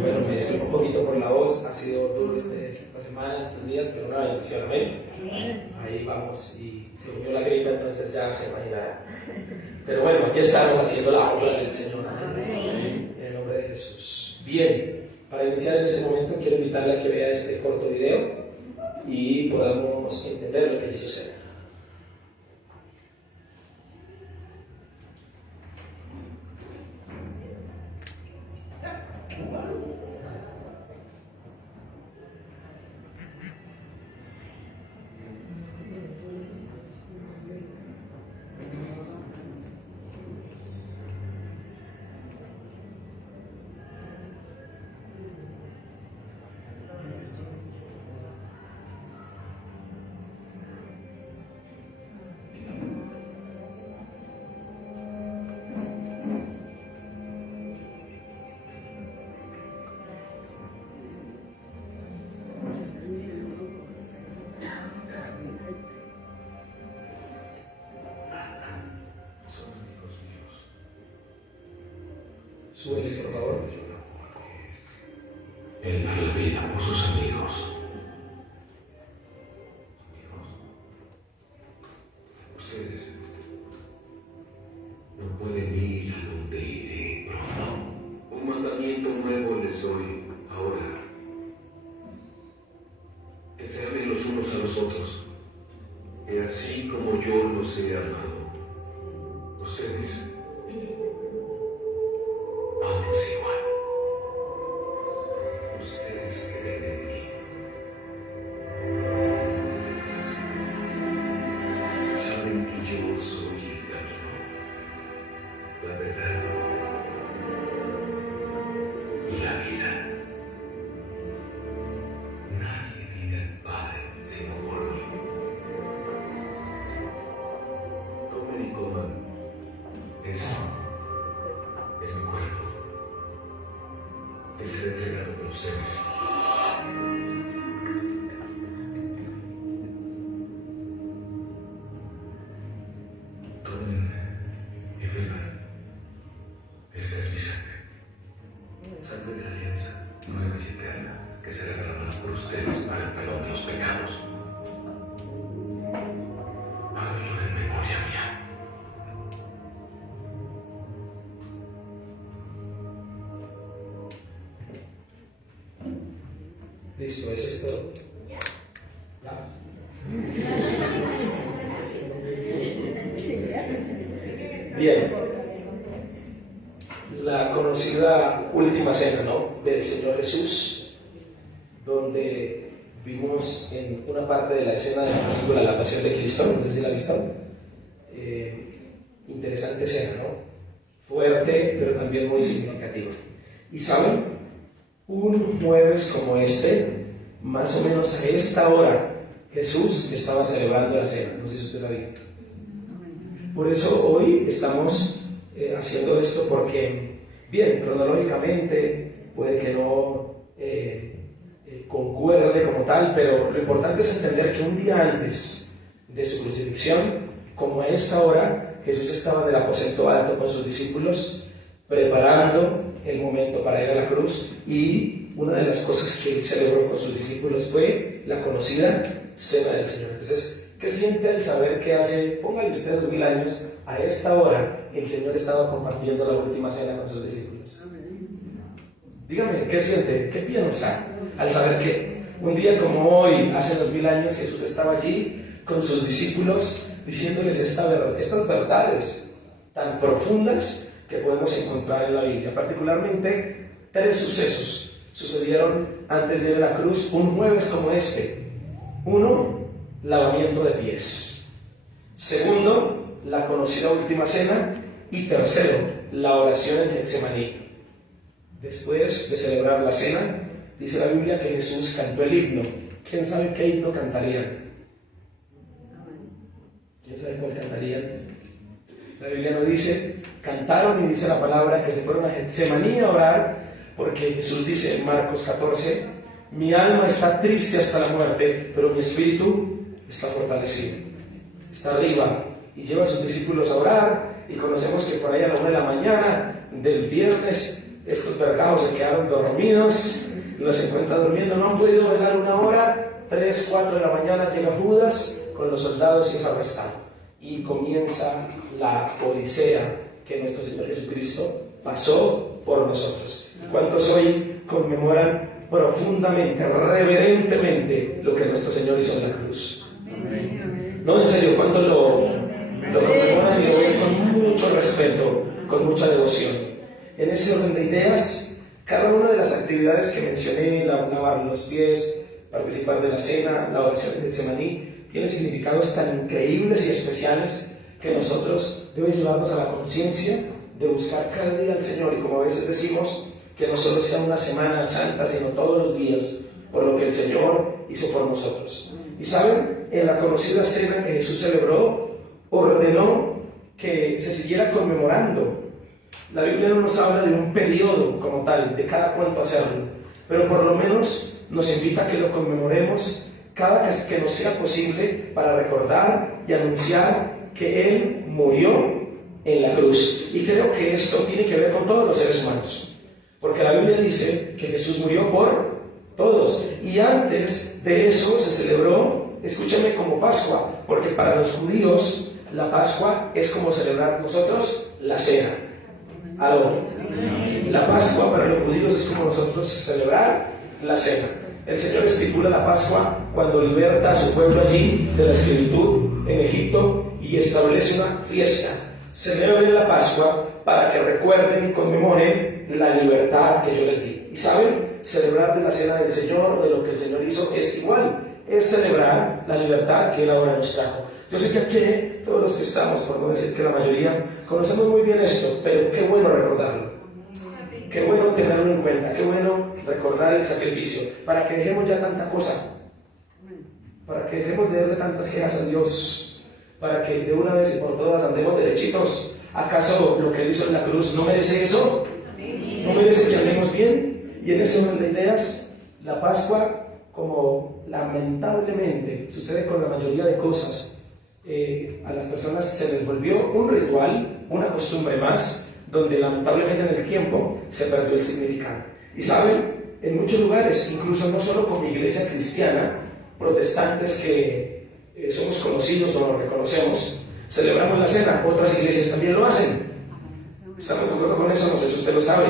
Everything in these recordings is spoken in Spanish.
Bueno, me disculpo un poquito por la voz, ha sido duro esta semana, estos días, pero una bendición, amén. Ahí vamos, y se unió la gripe, entonces ya se imaginará. Pero bueno, aquí estamos haciendo la obra del Señor, amén. En el nombre de Jesús. Bien, para iniciar en este momento quiero invitarle a que vea este corto video y podamos entender lo que allí sucede. Súbele, por favor. Él da la vida por sus amigos. Ustedes no pueden ir a donde iré pronto. Un mandamiento nuevo les doy ahora. Que se amen los unos a los otros. Y así como yo los he amado, ustedes ámense igual. Ustedes creen en mí. Saben que yo soy el camino, la verdad y la vida. Nadie viene al Padre sino por mí. Comen y coman. Eso es mi cuerpo. El ser entregado por ustedes. Tomen y beban. Esta es mi sangre. Sangre de la alianza, nueva y eterna, que será derramada por ustedes para el perdón de los pecados. Háganlo en memoria mía. Listo, ¿eso es todo? ¿Ya? Bien. La conocida última cena, ¿no?, del Señor Jesús, donde vimos en una parte de la escena de la película La Pasión de Cristo, no sé si la han visto. Interesante escena, ¿no? Fuerte, pero también muy significativa. Y saben, un jueves como este, más o menos a esta hora, Jesús estaba celebrando la cena. No sé si usted sabía. Por eso hoy estamos haciendo esto porque, bien, cronológicamente puede que no concuerde como tal, pero lo importante es entender que un día antes de su crucifixión, como a esta hora, Jesús estaba en el aposento alto con sus discípulos, preparando el momento para ir a la cruz, y una de las cosas que él celebró con sus discípulos fue la conocida Cena del Señor. Entonces, ¿qué siente al saber que hace, póngale usted 2000 años, a esta hora, el Señor estaba compartiendo la última cena con sus discípulos? Dígame, ¿qué siente? ¿Qué piensa al saber que un día como hoy, hace 2000 años, Jesús estaba allí con sus discípulos diciéndoles estas verdades tan profundas que podemos encontrar en la Biblia? Particularmente, 3 sucesos sucedieron antes de ir a la cruz, un jueves como este. 1, lavamiento de pies. 2, la conocida última cena. Y 3, la oración en Getsemaní. Después de celebrar la cena, dice la Biblia que Jesús cantó el himno. ¿Quién sabe qué himno cantarían? ¿Quién sabe cuál cantarían? La Biblia no dice, cantaron, y dice la palabra que se fueron a Getsemaní a orar, porque Jesús dice en Marcos 14, mi alma está triste hasta la muerte, pero mi espíritu está fortalecido. Está arriba y lleva a sus discípulos a orar, y conocemos que por ahí a la 1 de la mañana del viernes estos vergajos se quedaron dormidos, los encuentran durmiendo, no han podido velar 1 hora, 3, 4 de la mañana llega Judas con los soldados y es arrestado. Y comienza la odisea que nuestro Señor Jesucristo pasó por nosotros. ¿Cuántos hoy conmemoran profundamente, reverentemente lo que nuestro Señor hizo en la cruz? Amén. No, en serio, ¿cuántos lo conmemoran y lo ven con mucho respeto, con mucha devoción? En ese orden de ideas, cada una de las actividades que mencioné, lavar los pies, participar de la cena, la oración de Getsemaní, tiene significados tan increíbles y especiales que nosotros debemos llevarnos a la conciencia de buscar cada día al Señor, y como a veces decimos, que no solo sea una semana santa, sino todos los días, por lo que el Señor hizo por nosotros. Y saben, en la conocida cena que Jesús celebró, ordenó que se siguiera conmemorando. La Biblia no nos habla de un periodo como tal, de cada cuánto hacerlo, pero por lo menos nos invita a que lo conmemoremos cada que nos sea posible, para recordar y anunciar que Él murió en la cruz. Y creo que esto tiene que ver con todos los seres humanos, porque la Biblia dice que Jesús murió por todos, y antes de eso se celebró, escúchame, como Pascua, porque para los judíos la Pascua es como celebrar nosotros la cena. ¿Aló? La Pascua para los judíos es como nosotros celebrar la cena. El Señor estipula la Pascua cuando liberta a su pueblo allí de la esclavitud en Egipto y establece una fiesta. Celebren la Pascua para que recuerden y conmemoren la libertad que yo les di. Y saben, celebrar de la cena del Señor, de lo que el Señor hizo, es igual. Es celebrar la libertad que Él ahora nos trajo. Yo sé que aquí todos los que estamos, por no decir que la mayoría, conocemos muy bien esto, pero qué bueno recordarlo. Qué bueno tenerlo en cuenta, qué bueno recordar el sacrificio, para que dejemos ya tanta cosa, para que dejemos de darle tantas quejas a Dios, para que de una vez y por todas andemos derechitos. ¿Acaso lo que Él hizo en la cruz no merece eso? ¿No merece que hablemos bien? Y en ese orden de ideas, la Pascua, como lamentablemente sucede con la mayoría de cosas, a las personas se les volvió un ritual, una costumbre más, donde lamentablemente en el tiempo se perdió el significado. Y saben, en muchos lugares, incluso no solo como iglesia cristiana, protestantes que somos conocidos o nos reconocemos, celebramos la cena, otras iglesias también lo hacen. ¿Estamos de acuerdo con eso? No sé si usted lo sabe,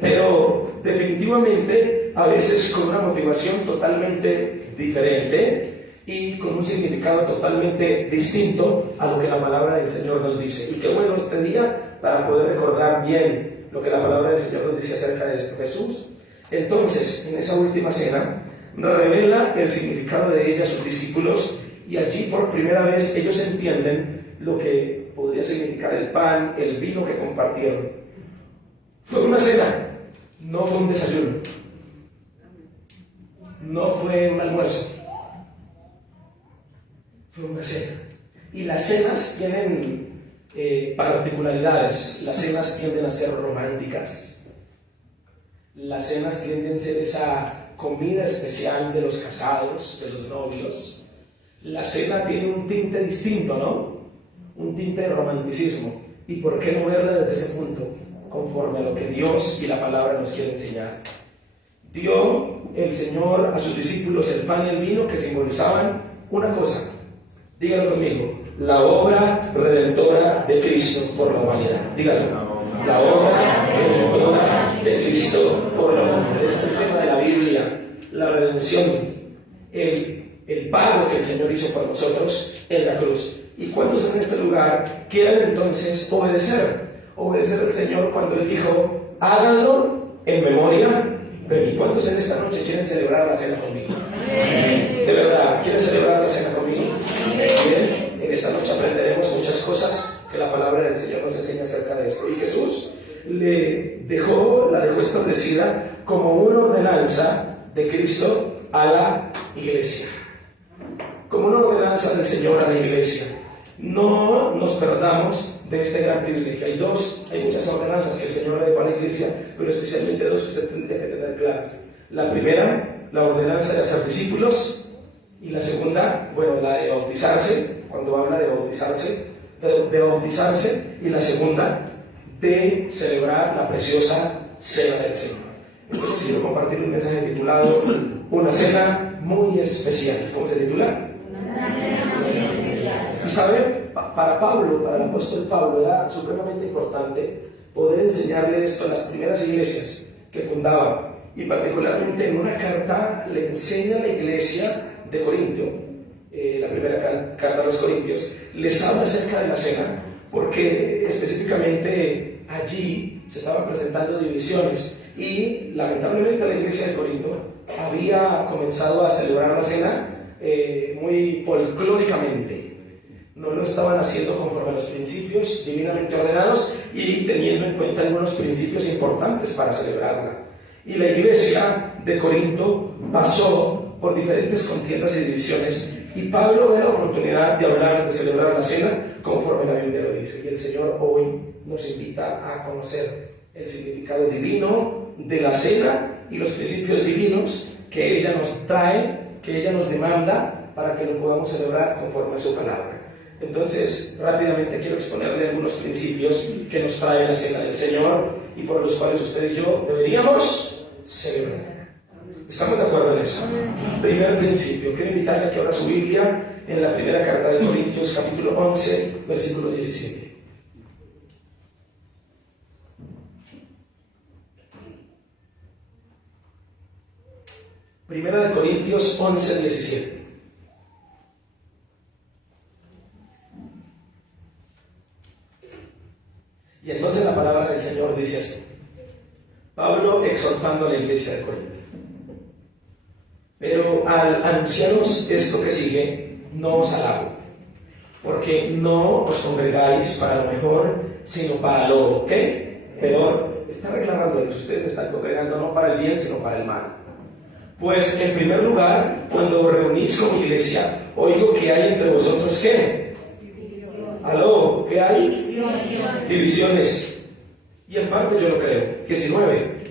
pero definitivamente a veces con una motivación totalmente diferente y con un significado totalmente distinto a lo que la palabra del Señor nos dice. Y qué bueno este día para poder recordar bien lo que la palabra del Señor nos dice acerca de esto. Jesús, entonces, en esa última cena, revela el significado de ella a sus discípulos, y allí por primera vez ellos entienden lo que podría significar el pan, el vino que compartieron. Fue una cena, no fue un desayuno, no fue un almuerzo, fue una cena. Y las cenas tienen particularidades. Las cenas tienden a ser románticas. Las cenas tienden a ser esa comida especial de los casados, de los novios. La cena tiene un tinte distinto, ¿no? Un tinte de romanticismo. ¿Y por qué no verla desde ese punto? Conforme a lo que Dios y la palabra nos quiere enseñar. Dio el Señor a sus discípulos el pan y el vino que simbolizaban una cosa. Dígalo conmigo: la obra redentora de Cristo por la humanidad. Dígalo. La obra redentora de Cristo por la humanidad. Ese es el tema de la Biblia, la redención, el pago que el Señor hizo por nosotros en la cruz. ¿Y cuántos en este lugar quieren entonces obedecer al Señor cuando Él dijo: háganlo en memoria de mí? ¿Cuántos en esta noche quieren celebrar la cena conmigo? ¿De verdad quieren celebrar la cena conmigo? Bien, en esta noche aprenderemos muchas cosas que la palabra del Señor nos enseña acerca de esto. Y Jesús la dejó establecida como una ordenanza de Cristo a la iglesia. Como una ordenanza del Señor a la iglesia. No nos perdamos de este gran privilegio. Hay muchas ordenanzas que el Señor le dejó a la iglesia, pero especialmente dos que usted tendría que tener claras. La primera, la ordenanza de hacer discípulos, y la segunda, la de bautizarse, cuando habla de bautizarse, y la segunda, de celebrar la preciosa cena del Señor. Entonces quiero compartir un mensaje titulado Una cena muy especial. ¿Cómo se titula? Una cena muy especial. Y saben, para Pablo, para el apóstol Pablo, era supremamente importante poder enseñarle esto a las primeras iglesias que fundaba, y particularmente en una carta le enseña a la iglesia de Corinto, la primera carta a los Corintios, les habla acerca de la cena, porque específicamente allí se estaban presentando divisiones y lamentablemente la iglesia de Corinto había comenzado a celebrar la cena muy folclóricamente. No lo estaban haciendo conforme a los principios divinamente ordenados y teniendo en cuenta algunos principios importantes para celebrarla. Y la iglesia de Corinto pasó por diferentes contiendas y divisiones, y Pablo ve la oportunidad de hablar, de celebrar la cena conforme la Biblia lo dice. Y el Señor hoy nos invita a conocer el significado divino de la cena y los principios divinos que ella nos trae, que ella nos demanda para que lo podamos celebrar conforme a su palabra. Entonces, rápidamente quiero exponerle algunos principios que nos trae la cena del Señor y por los cuales usted y yo deberíamos celebrar. ¿Estamos de acuerdo en eso? Primer principio, quiero invitarle a que abra su Biblia en la primera carta de Corintios, capítulo 11, versículo 17. Primera de Corintios 11, 17. Y entonces la palabra del Señor dice así: Pablo exhortando a la iglesia de Corinto. Pero al anunciaros esto que sigue, no os alabo, porque no os congregáis para lo mejor, sino para lo ¿qué? Peor. Está reclamando eso. Ustedes están congregando no para el bien, sino para el mal. Pues en primer lugar, cuando reunís como iglesia, oigo que hay entre vosotros ¿qué? ¿Aló? ¿Qué hay? Divisiones. Y en parte yo lo creo. 19.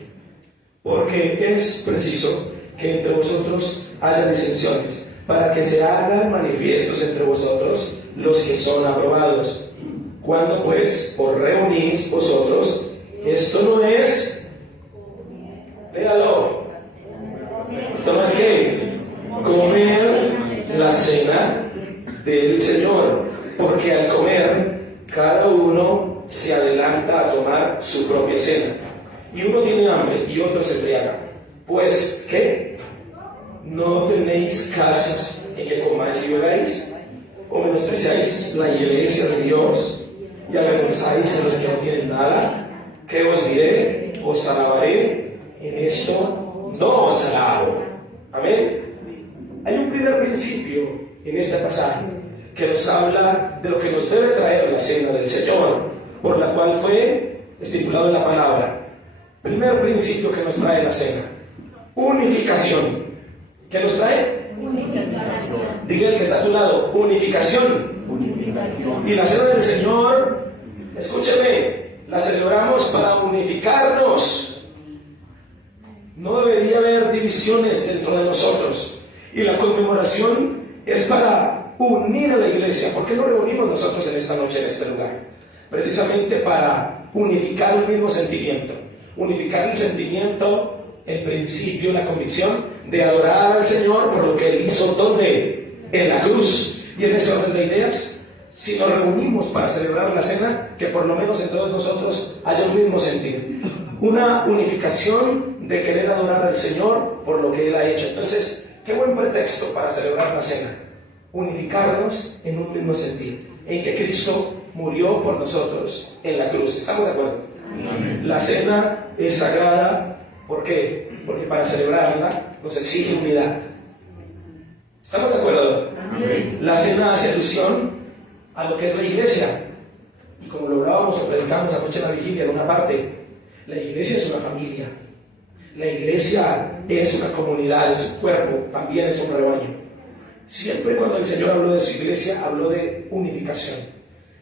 Porque es preciso que entre vosotros haya disensiones, para que se hagan manifiestos entre vosotros los que son aprobados. Cuando pues os reunís vosotros, esto no es, véalo, esto no es que comer la cena del Señor, porque al comer cada uno se adelanta a tomar su propia cena, y uno tiene hambre y otro se embriaga. Pues, ¿qué? ¿No tenéis casas en que comáis y bebáis? ¿O menospreciáis la iglesia de Dios y avergonzáis a los que no tienen nada? ¿Qué os diré? ¿Os alabaré? En esto no os alabo. Amén. Hay un primer principio en este pasaje que nos habla de lo que nos debe traer la cena del Señor, por la cual fue estipulado en la palabra. Primer principio que nos trae la cena: unificación. ¿Qué nos trae? Unificación. Diga el que está a tu lado: unificación. Y la cena del Señor, escúcheme, la celebramos para unificarnos. No debería haber divisiones dentro de nosotros. Y la conmemoración es para unir a la iglesia. ¿Por qué nos reunimos nosotros en esta noche, en este lugar? Precisamente para unificar un mismo sentimiento. Unificar el sentimiento, el principio, la convicción de adorar al Señor por lo que Él hizo, ¿dónde? En la cruz. Y en ese orden de ideas, si nos reunimos para celebrar la cena, que por lo menos en todos nosotros haya un mismo sentir. Una unificación de querer adorar al Señor por lo que Él ha hecho. Entonces, qué buen pretexto para celebrar la cena. Unificarnos en un mismo sentir, en que Cristo murió por nosotros en la cruz. ¿Estamos de acuerdo? Amén. La cena es sagrada. ¿Por qué? Porque para celebrarla nos exige unidad. ¿Estamos de acuerdo? Amén. La cena hace alusión a lo que es la iglesia. Y como lo hablábamos o predicamos anoche en la vigilia, en una parte, la iglesia es una familia. La iglesia es una comunidad, es un cuerpo, también es un rebaño. Siempre cuando el Señor habló de su iglesia, habló de unificación.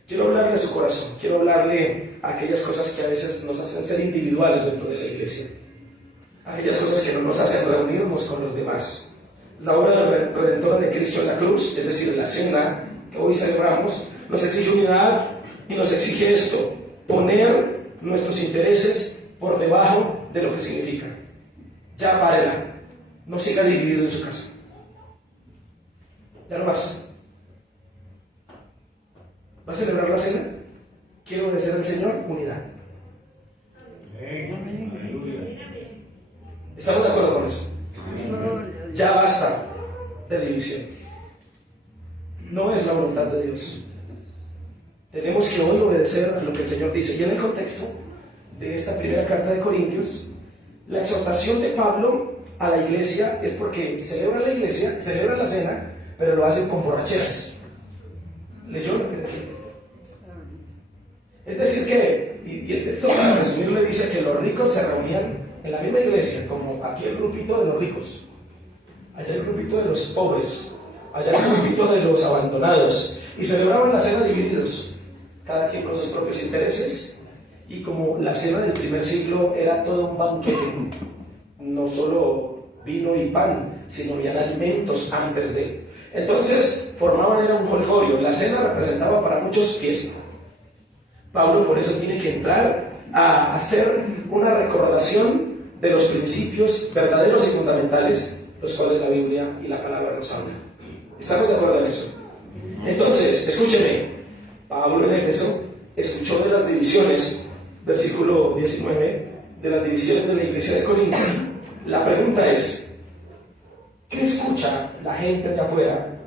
Quiero hablarle a su corazón, quiero hablarle a aquellas cosas que a veces nos hacen ser individuales dentro de la iglesia. Aquellas cosas que no nos hacen reunirnos con los demás. La obra redentora de Cristo en la cruz, es decir, la cena que hoy celebramos, nos exige unidad y nos exige esto: poner nuestros intereses por debajo de lo que significa. Ya párela, no siga dividido en su casa. Ya no más. ¿Va a celebrar la cena? ¿Quiere obedecer al Señor? Unidad. ¿Estamos de acuerdo con eso? Ya basta de división. No es la voluntad de Dios. Tenemos que hoy obedecer a lo que el Señor dice. Y en el contexto de esta primera carta de Corintios, la exhortación de Pablo a la iglesia es porque celebran la iglesia, celebran la cena, pero lo hacen con borracheras. ¿Leyó lo que decía? Es decir que, y el texto para resumirlo le dice que los ricos se reunían en la misma iglesia, como aquí el grupito de los ricos, allá el grupito de los pobres, allá el grupito de los abandonados, y celebraban la cena divididos, cada quien con sus propios intereses, y como la cena del primer siglo era todo un banquete, no solo vino y pan, sino habían alimentos antes de. Entonces formaban era un jolgorio, la cena representaba para muchos fiesta. Pablo por eso tiene que entrar a hacer una recordación de los principios verdaderos y fundamentales, los cuales la Biblia y la palabra nos hablan. ¿Estamos de acuerdo en eso? Entonces, escúcheme, Pablo en Éfeso escuchó de las divisiones, versículo 19, de las divisiones de la iglesia de Corinto. La pregunta es, ¿qué escucha la gente de afuera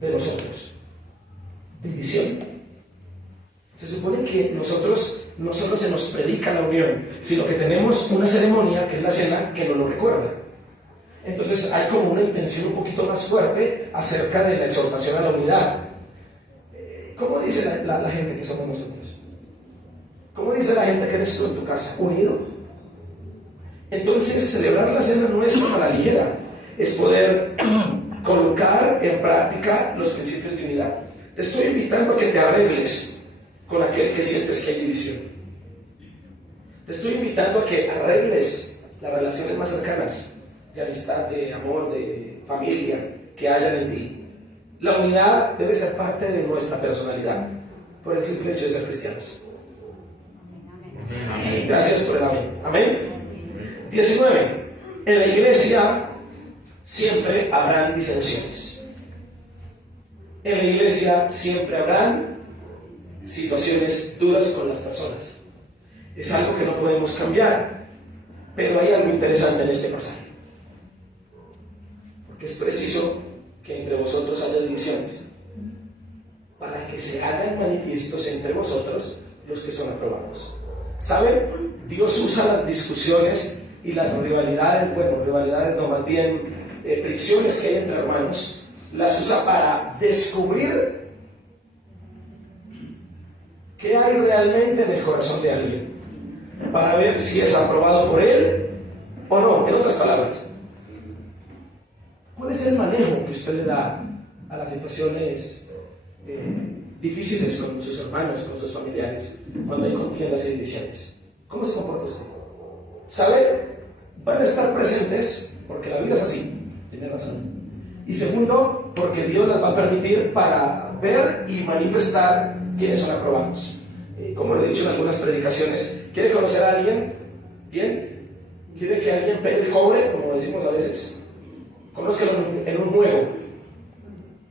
de nosotros? División. Se supone que nosotros no solo se nos predica la unión, sino que tenemos una ceremonia que es la cena que nos lo recuerda. Entonces hay como una intención un poquito más fuerte acerca de la exhortación a la unidad. ¿Cómo dice la gente que somos nosotros? ¿Cómo dice la gente que eres tú en tu casa? Unido. Entonces celebrar la cena no es a la ligera, es poder colocar en práctica los principios de unidad. Te estoy invitando a que te arregles con aquel que sientes que hay división. Te estoy invitando a que arregles las relaciones más cercanas, de amistad, de amor, de familia, que hayan en ti. La unidad debe ser parte de nuestra personalidad, por el simple hecho de ser cristianos. Amén. Gracias por el amén. Amén. 19. En la iglesia siempre habrán disensiones. En la iglesia siempre habrán situaciones duras con las personas. Es algo que no podemos cambiar, pero hay algo interesante en este pasaje, porque es preciso que entre vosotros haya divisiones, para que se hagan manifiestos entre vosotros los que son aprobados. ¿Saben? Dios usa las discusiones y las rivalidades, no, más bien fricciones que hay entre hermanos, las usa para descubrir qué hay realmente en el corazón de alguien, para ver si es aprobado por él o no. En otras palabras, ¿cuál es el manejo que usted le da a las situaciones difíciles con sus hermanos, con sus familiares, cuando hay contiendas y divisiones? ¿Cómo se comporta usted? ¿Sabe? Van a estar presentes porque la vida es así, tiene razón. Y segundo, porque Dios las va a permitir para ver y manifestar quiénes son aprobados. Como lo he dicho en algunas predicaciones, ¿quiere conocer a alguien? ¿Bien? ¿Quiere que alguien pegue el cobre, como decimos a veces? Conózcalo en un juego.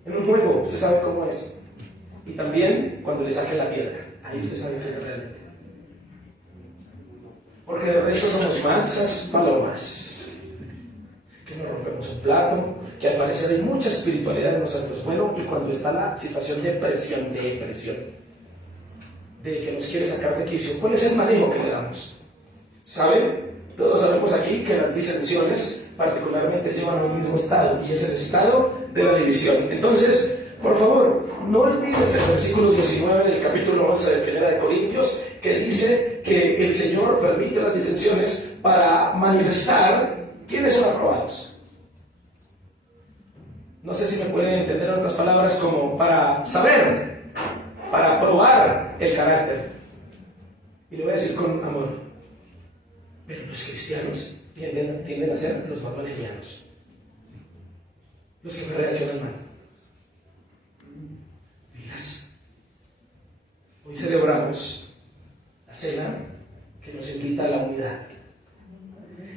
En un juego, usted sabe cómo es. Y también cuando le saque la piedra, ahí usted sabe quién es realmente. Porque de resto somos mansas palomas, que no rompemos un plato, que al parecer hay mucha espiritualidad en nosotros. Bueno, y cuando está la situación de presión, de que nos quiere sacar de quicio, ¿cuál es el manejo que le damos? ¿Saben? Todos sabemos aquí que las disensiones particularmente llevan a un mismo estado, y es el estado de la división. Entonces, por favor, no olvides el versículo 19 del capítulo 11 de 1 de Corintios, que dice que el Señor permite las disensiones para manifestar quiénes son aprobados. No sé si me pueden entender en otras palabras, como para saber, para probar el carácter. Y lo voy a decir con amor. Pero los cristianos tienden a ser los más valerianos, los que me reaccionan mal. Hoy celebramos la cena que nos invita a la unidad.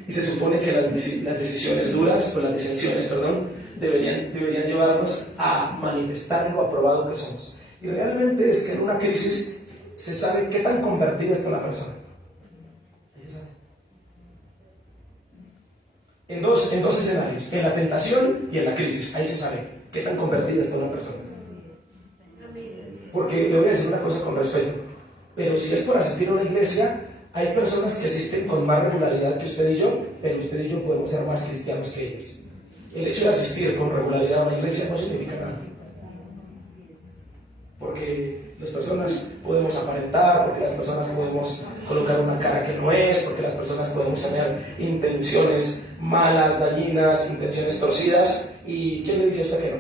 Y se supone que las decisiones duras, o las disensiones, perdón, deberían llevarnos a manifestar lo aprobado que somos. Y realmente es que en una crisis se sabe qué tan convertida está la persona. Ahí se sabe. En dos escenarios, en la tentación y en la crisis, ahí se sabe qué tan convertida está una persona. Porque le voy a decir una cosa con respeto, pero si es por asistir a una iglesia, hay personas que asisten con más regularidad que usted y yo, pero usted y yo podemos ser más cristianos que ellos. El hecho de asistir con regularidad a una iglesia no significa nada. Porque las personas podemos aparentar, porque las personas podemos colocar una cara que no es, porque las personas podemos tener intenciones malas, dañinas, intenciones torcidas, y ¿quién le dice esto que no?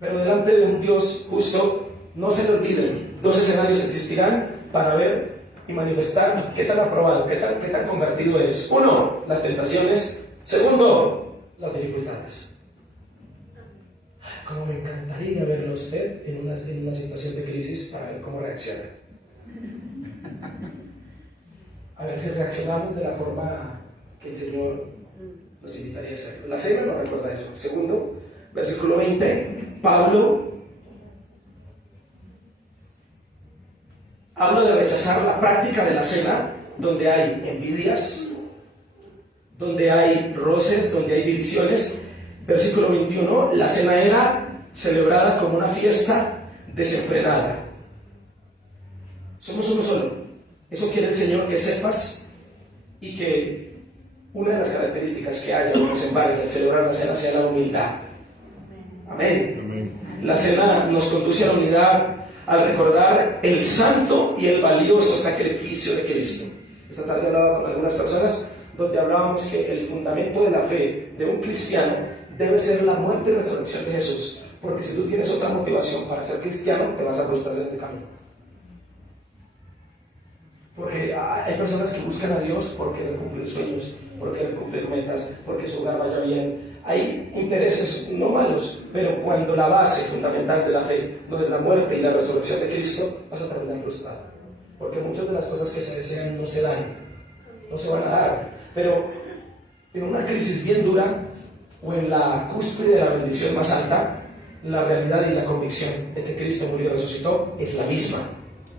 Pero delante de un Dios justo, no se le olviden, dos escenarios existirán para ver y manifestar qué tan aprobado, qué tan convertido eres. Uno, las tentaciones. Segundo, las dificultades. Como me encantaría verlo a usted en una situación de crisis para ver cómo reacciona. A ver si reaccionamos de la forma que el Señor nos invitaría a hacer. La cena nos recuerda eso. Segundo, versículo 20, Pablo habla de rechazar la práctica de la cena, donde hay envidias, donde hay roces, donde hay divisiones. Versículo 21, la cena era celebrada como una fiesta desenfrenada. Somos uno solo. Eso quiere el Señor que sepas, y que una de las características que haya o nos embargue al celebrar la cena sea la humildad. Amén. Amén. La cena nos conduce a la unidad al recordar el santo y el valioso sacrificio de Cristo. Esta tarde hablaba con algunas personas donde hablábamos que el fundamento de la fe de un cristiano debe ser la muerte y resurrección de Jesús, porque si tú tienes otra motivación para ser cristiano, te vas a frustrar en el camino. Porque hay personas que buscan a Dios porque quieren cumplir sueños, porque quieren cumplir metas, porque su hogar vaya bien. Hay intereses no malos, pero cuando la base fundamental de la fe no es la muerte y la resurrección de Cristo, vas a terminar frustrado. Porque muchas de las cosas que se desean no se dan, no se van a dar. Pero en una crisis bien dura, o en la cúspide de la bendición más alta, la realidad y la convicción de que Cristo murió y resucitó es la misma.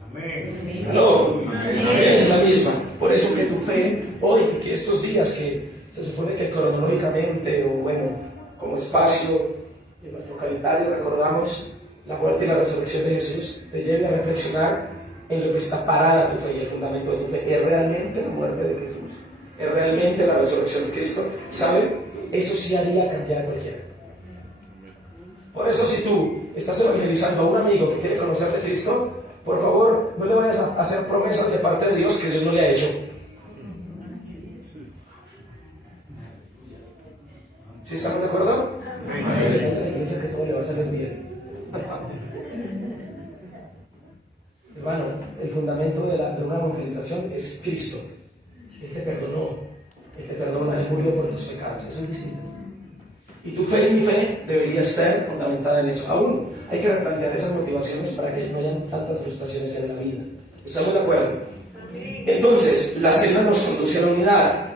Amén. ¿Aló? Amén. Es la misma. Por eso que tu fe hoy, que estos días que se supone que cronológicamente, o bueno, como espacio en nuestro calendario recordamos la muerte y la resurrección de Jesús, te lleve a reflexionar en lo que está parada tu fe y el fundamento de tu fe. ¿Es realmente la muerte de Jesús? ¿Es realmente la resurrección de Cristo? ¿Sabe? Eso sí haría cambiar a cualquiera. Por eso, si tú estás evangelizando a un amigo que quiere conocer de Cristo, por favor, no le vayas a hacer promesas de parte de Dios que Dios no le ha hecho. ¿Sí estamos de acuerdo? La iglesia que todo le va a salir bien. Hermano, el fundamento de una evangelización es Cristo. Él te perdonó, Él te perdona, Él murió por tus pecados. Eso es distinto. Y tu fe y mi fe debería estar fundamentada en eso. Aún hay que replantear esas motivaciones para que no hayan tantas frustraciones en la vida. ¿Estamos de acuerdo? Entonces, la cena nos conduce a la unidad.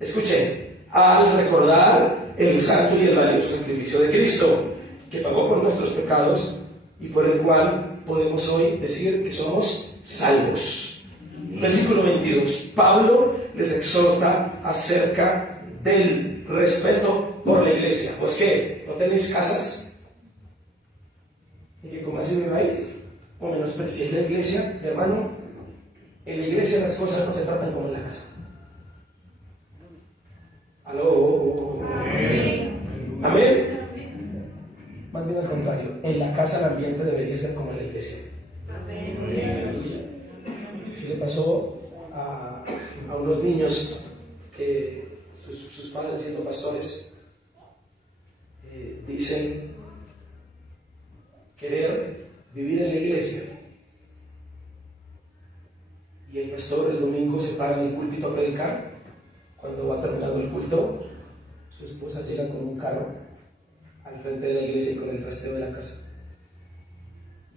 Escuchen, al recordar el santo y el valioso sacrificio de Cristo, que pagó por nuestros pecados y por el cual podemos hoy decir que somos salvos. Versículo 22. Pablo les exhorta acerca del respeto por la iglesia. Pues ¿qué? ¿No tenéis casas? ¿Y que como así viváis? ¿O menospreciáis la iglesia? Hermano, en la iglesia las cosas no se tratan como en la casa. ¿Aló? Amén. ¿Amén? Más bien al contrario, en la casa el ambiente debería ser como en la iglesia. Amén. Si le pasó a unos niños que sus padres, siendo pastores, dicen querer vivir en la iglesia, y el pastor el domingo se para en el púlpito a predicar. Cuando va terminando el culto, su esposa llega con un carro al frente de la iglesia y con el trasteo de la casa.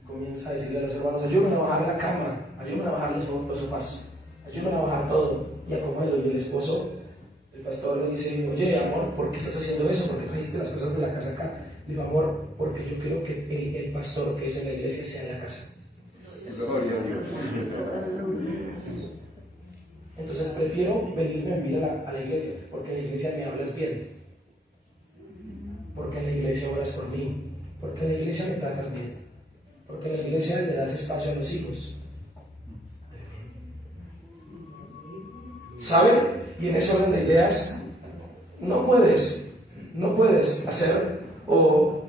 Y comienza a decirle a los hermanos: ayúdenme a bajar la cama, ayúdenme a bajar los sofás, ayúdame a bajar todo y acomodo. Y el esposo, el pastor le dice, oye, amor, ¿por qué estás haciendo eso? ¿Por qué trajiste las cosas de la casa acá? Digo, amor, porque yo quiero que el pastor que es en la iglesia sea la casa. Gloria a Dios. Entonces prefiero venirme a vivir a la iglesia, porque en la iglesia me hablas bien, porque en la iglesia oras por mí, porque en la iglesia me tratas bien, porque en la iglesia le das espacio a los hijos. ¿Saben? Y en ese orden de ideas no puedes hacer o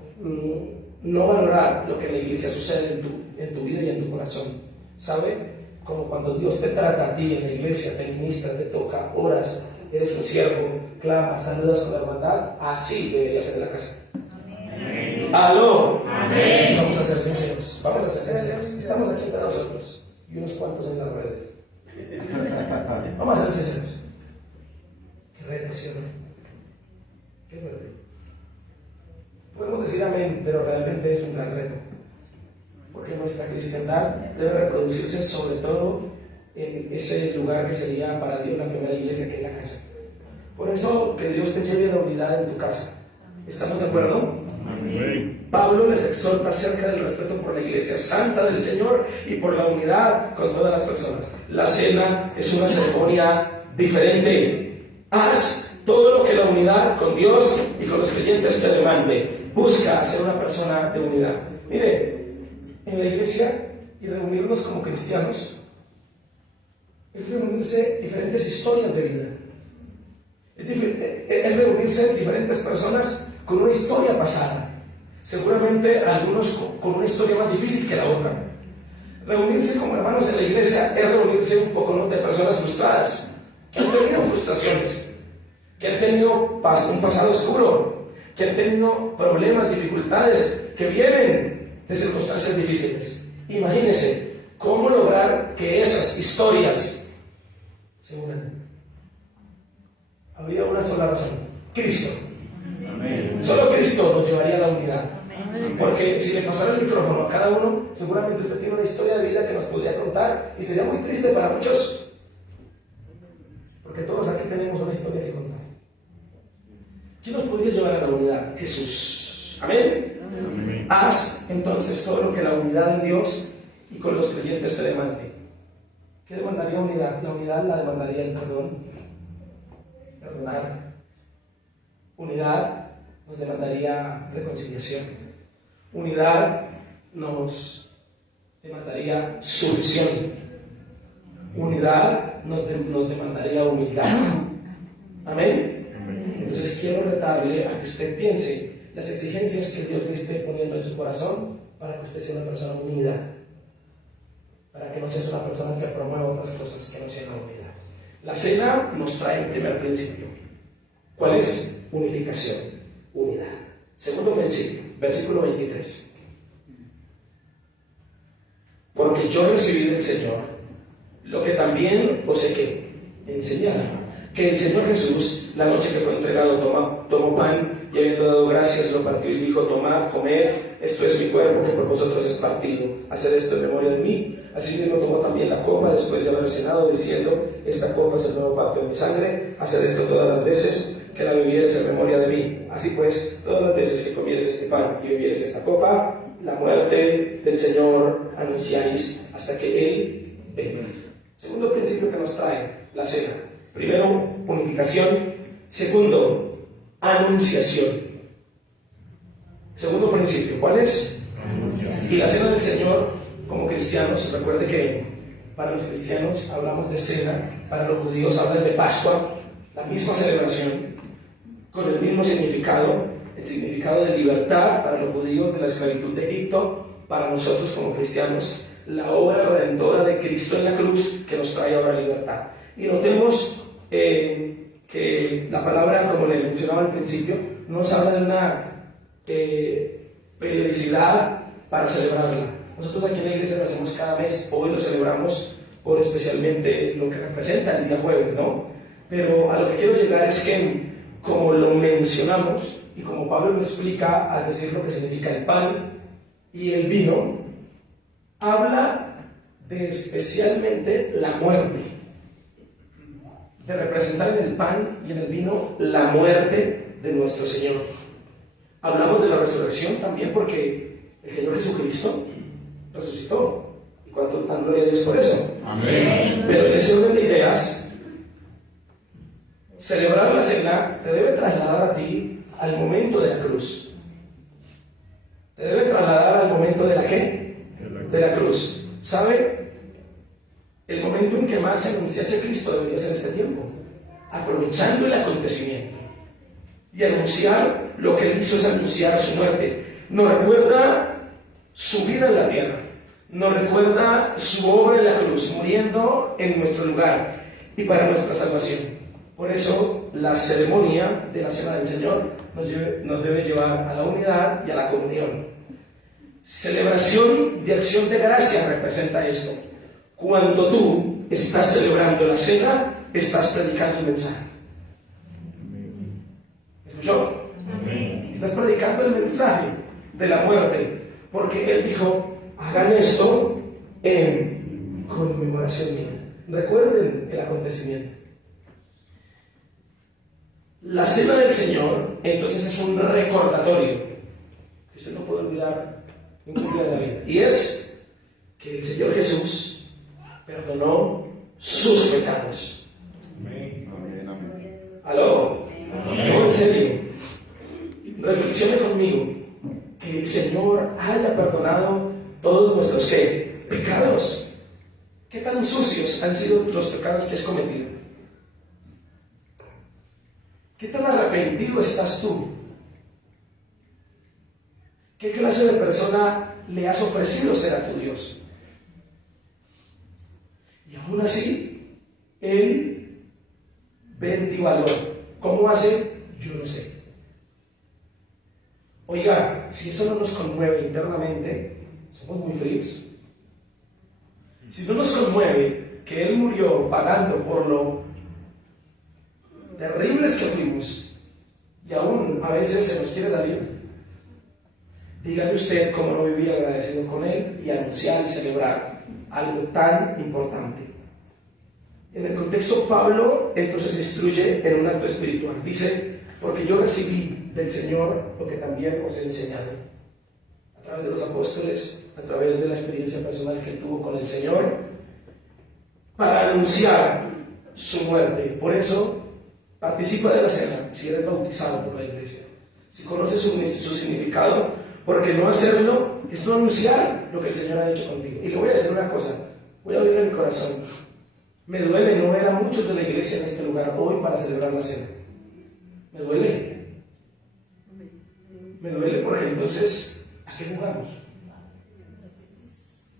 no valorar lo que en la iglesia sucede en tu vida y en tu corazón. ¿Sabe? Como cuando Dios te trata a ti en la iglesia, te ministra, te toca, oras, eres un siervo, clamas, saludas con la hermandad, así debería ser la casa. Amén. ¡Aló! Amén. Vamos a ser sinceros, Estamos aquí para nosotros y unos cuantos en las redes. Vamos a ser sinceros. Qué reto, ¿cierto? Qué reto. Podemos decir amén, pero realmente es un gran reto. Porque nuestra cristiandad debe reproducirse sobre todo en ese lugar que sería para Dios la primera iglesia, que es la casa. Por eso, que Dios te lleve a la unidad en tu casa. ¿Estamos de acuerdo? Amén. Pablo les exhorta acerca del respeto por la iglesia santa del Señor y por la unidad con todas las personas. La cena es una ceremonia diferente. Haz todo lo que la unidad con Dios y con los creyentes te demande. Busca ser una persona de unidad. Mire, en la iglesia y reunirnos como cristianos es reunirse diferentes historias de vida. Es reunirse diferentes personas con una historia pasada. Seguramente algunos con una historia más difícil que la otra. Reunirse como hermanos en la iglesia es reunirse un poco, ¿no?, de personas frustradas, que han tenido frustraciones, que han tenido un pasado oscuro, que han tenido problemas, dificultades, que vienen de circunstancias difíciles. Imagínense cómo lograr que esas historias se unan. Habría una sola razón: Cristo. Amén. Solo Cristo nos llevaría a la unidad. Amén. Porque si le pasara el micrófono a cada uno, seguramente usted tiene una historia de vida que nos podría contar y sería muy triste para muchos, porque todos aquí tenemos una historia que contar. ¿Quién nos podría llevar a la unidad? Jesús. Amén. Amén. Haz entonces todo lo que la unidad en Dios y con los creyentes te demande. ¿Qué demandaría unidad? La unidad la demandaría el perdón, perdonar. Unidad nos demandaría reconciliación. Unidad nos demandaría sumisión. Unidad nos demandaría humildad. Amén. Entonces quiero retarle a que usted piense las exigencias que Dios le esté poniendo en su corazón para que usted sea una persona unida, para que no seas una persona que promueva otras cosas que no sean la unidad. La cena nos trae el primer principio. ¿Cuál es? Unificación, unidad. Segundo principio, versículo 23. Porque yo recibí del Señor lo que también os he enseñado, que el Señor Jesús, la noche que fue entregado, tomó pan y habiendo dado gracias, lo partió y dijo: tomad, comed, esto es mi cuerpo que por vosotros es partido, haced esto en memoria de mí. Así mismo tomó también la copa después de haber cenado, diciendo: esta copa es el nuevo pacto en mi sangre, haced esto todas las veces que la bebieres en memoria de mí. Así pues, todas las veces que comieres este pan y bebieres esta copa, la muerte del Señor anunciáis hasta que Él venga. Segundo principio que nos trae la cena: primero, unificación. Segundo, anunciación. Segundo principio, ¿cuál es? Y la cena del Señor, como cristianos, recuerde que para los cristianos hablamos de cena, para los judíos hablan de Pascua, la misma celebración, con el mismo significado, el significado de libertad para los judíos de la esclavitud de Egipto, para nosotros como cristianos, la obra redentora de Cristo en la cruz que nos trae ahora libertad. Y notemos que la palabra, como le mencionaba al principio, nos habla de una periodicidad para celebrarla. Nosotros aquí en la iglesia lo hacemos cada mes, hoy lo celebramos por especialmente lo que representa el día jueves, ¿no? Pero a lo que quiero llegar es que, como lo mencionamos y como Pablo lo explica al decir lo que significa el pan y el vino, habla de especialmente la muerte de representar en el pan y en el vino la muerte de nuestro Señor. Hablamos de la resurrección también porque el Señor Jesucristo resucitó. ¿Y cuánto dan gloria a Dios por eso? Amén. Pero en ese orden de ideas, celebrar la cena te debe trasladar a ti al momento de la cruz. Te debe trasladar al momento de la ¿qué? De la cruz. ¿Sabe? El momento en que más se anunciase Cristo debería ser este tiempo, aprovechando el acontecimiento. Y anunciar lo que él hizo es anunciar su muerte. Nos recuerda su vida en la tierra, nos recuerda su obra en la cruz, muriendo en nuestro lugar y para nuestra salvación. Por eso la ceremonia de la Cena del Señor nos debe llevar a la unidad y a la comunión. Celebración de acción de gracia representa esto. Cuando tú estás celebrando la cena, estás predicando el mensaje. ¿Escuchó? Estás predicando el mensaje de la muerte, porque él dijo: hagan esto en conmemoración mía. Recuerden el acontecimiento. La cena del Señor, entonces, es un recordatorio que usted no puede olvidar ningún día de la vida. Y es que el Señor Jesús perdonó sus pecados. Amén. Amén. ¿Aló? No, en serio. Reflexione conmigo. Que el Señor haya perdonado todos nuestros ¿qué? Pecados. ¿Qué tan sucios han sido los pecados que has cometido? ¿Qué tan arrepentido estás tú? ¿Qué clase de persona le has ofrecido ser a tu Dios? Y aún así, Él ve en ti valor. ¿Cómo hace? Yo no sé. Oiga, si eso no nos conmueve internamente, somos muy fríos. Si no nos conmueve que Él murió pagando por lo terribles que fuimos, y aún a veces se nos quiere salir, dígame usted cómo no vivir agradecido con Él y anunciar y celebrar algo tan importante. En el contexto, Pablo entonces instruye en un acto espiritual. Dice: porque yo recibí del Señor lo que también os he enseñado. A través de los apóstoles, a través de la experiencia personal que tuvo con el Señor, para anunciar su muerte. Por eso, participa de la cena si eres bautizado por la iglesia, si conoces su significado, porque no hacerlo es no anunciar lo que el Señor ha hecho contigo. Y le voy a decir una cosa, voy a abrir mi corazón. Me duele no ver a muchos de la iglesia en este lugar hoy para celebrar la cena. Me duele. Me duele porque entonces, ¿a qué jugamos?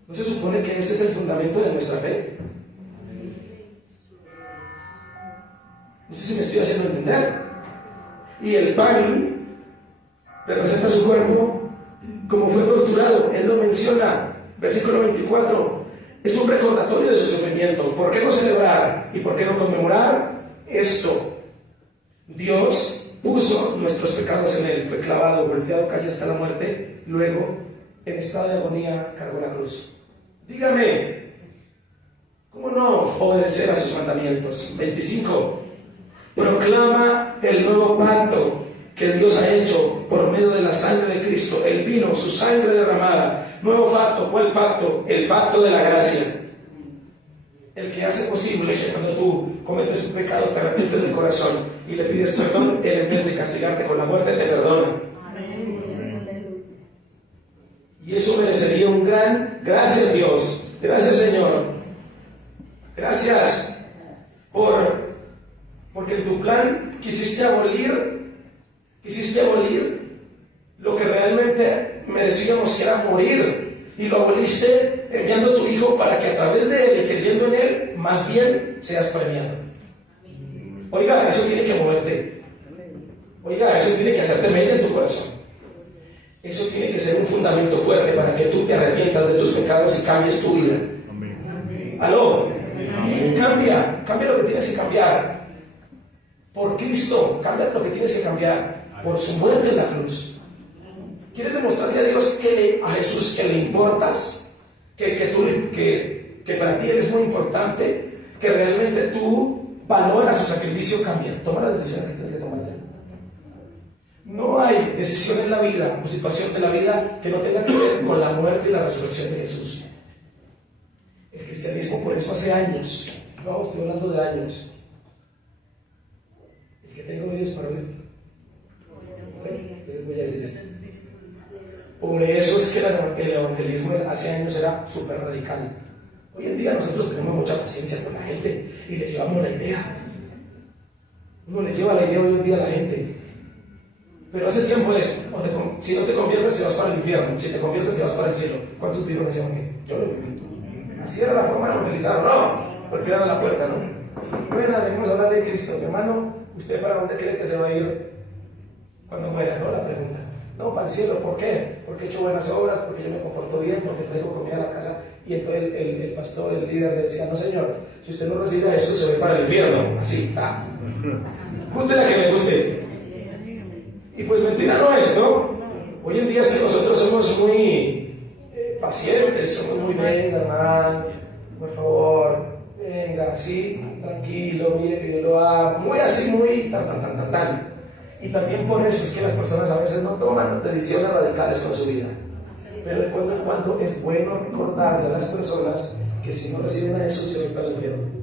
¿No se supone que ese es el fundamento de nuestra fe? No sé si me estoy haciendo entender. Y el pan representa su cuerpo como fue torturado. Él lo menciona, versículo 24. Es un recordatorio de su sufrimiento. ¿Por qué no celebrar y por qué no conmemorar esto? Dios puso nuestros pecados en Él. Fue clavado, golpeado casi hasta la muerte. Luego, en estado de agonía, cargó la cruz. Dígame, ¿cómo no obedecer a sus mandamientos? 25. Proclama el nuevo pacto que Dios ha hecho por medio de la sangre de Cristo. Él vino, su sangre derramada. Nuevo pacto. ¿Cuál pacto? El pacto de la gracia. El que hace posible que cuando tú cometes un pecado te arrepientes del corazón y le pides perdón, Él en vez de castigarte con la muerte te perdona. Y eso merecería un gran gracias, Dios. Gracias, Señor. Gracias porque en tu plan quisiste abolir lo que realmente merecíamos, que era morir, y lo aboliste enviando a tu Hijo para que a través de Él, creyendo en Él, más bien seas premiado. Oiga, eso tiene que moverte. Oiga, eso tiene que hacerte mella en tu corazón. Eso tiene que ser un fundamento fuerte para que tú te arrepientas de tus pecados y cambies tu vida. ¿Aló? Cambia lo que tienes que cambiar. Por Cristo, cambia lo que tienes que cambiar. Por su muerte en la cruz. ¿Quieres demostrarle a Dios a Jesús que le importas? Que para ti eres muy importante, que realmente tú valora su sacrificio, cambia. Toma las decisiones que tienes que tomar ya. No hay decisión en la vida o situación de la vida que no tenga que ver con la muerte y la resurrección de Jesús. El cristianismo, por eso hace años, no estoy hablando de años, el que tenga oídos para oír. Les voy a decir esto. Por eso es que el evangelismo hace años era súper radical. Hoy en día nosotros tenemos mucha paciencia con la gente y le llevamos la idea. Uno le lleva la idea hoy en día a la gente. Pero hace tiempo es, si no te conviertes, te vas para el infierno. Si te conviertes, te vas para el cielo. ¿Cuántos vieron ese hombre? Yo lo vi. Así era la forma de evangelizar. No, golpearon la puerta, ¿no? Bueno, venimos a hablar de Cristo. Mi hermano, ¿usted para dónde cree que se va a ir cuando muera? No, la pregunta. No, para el cielo. ¿Por qué? Porque he hecho buenas obras, porque yo me comporto bien, porque traigo comida a la casa. Y entonces el pastor, el líder, le decía: no, señor, si usted no recibe a Jesús, se va para el infierno. Así, está. Guste la que me guste. Y pues mentira no es, ¿no? Hoy en día es que nosotros somos muy pacientes, somos muy venga, hermano, por favor, venga, así, tranquilo, mire que yo lo hago, muy así, muy tan. Y también por eso es que las personas a veces no toman decisiones radicales con su vida. Pero de cuando en cuando es bueno recordarle a las personas que si no reciben a Jesús se van para el infierno.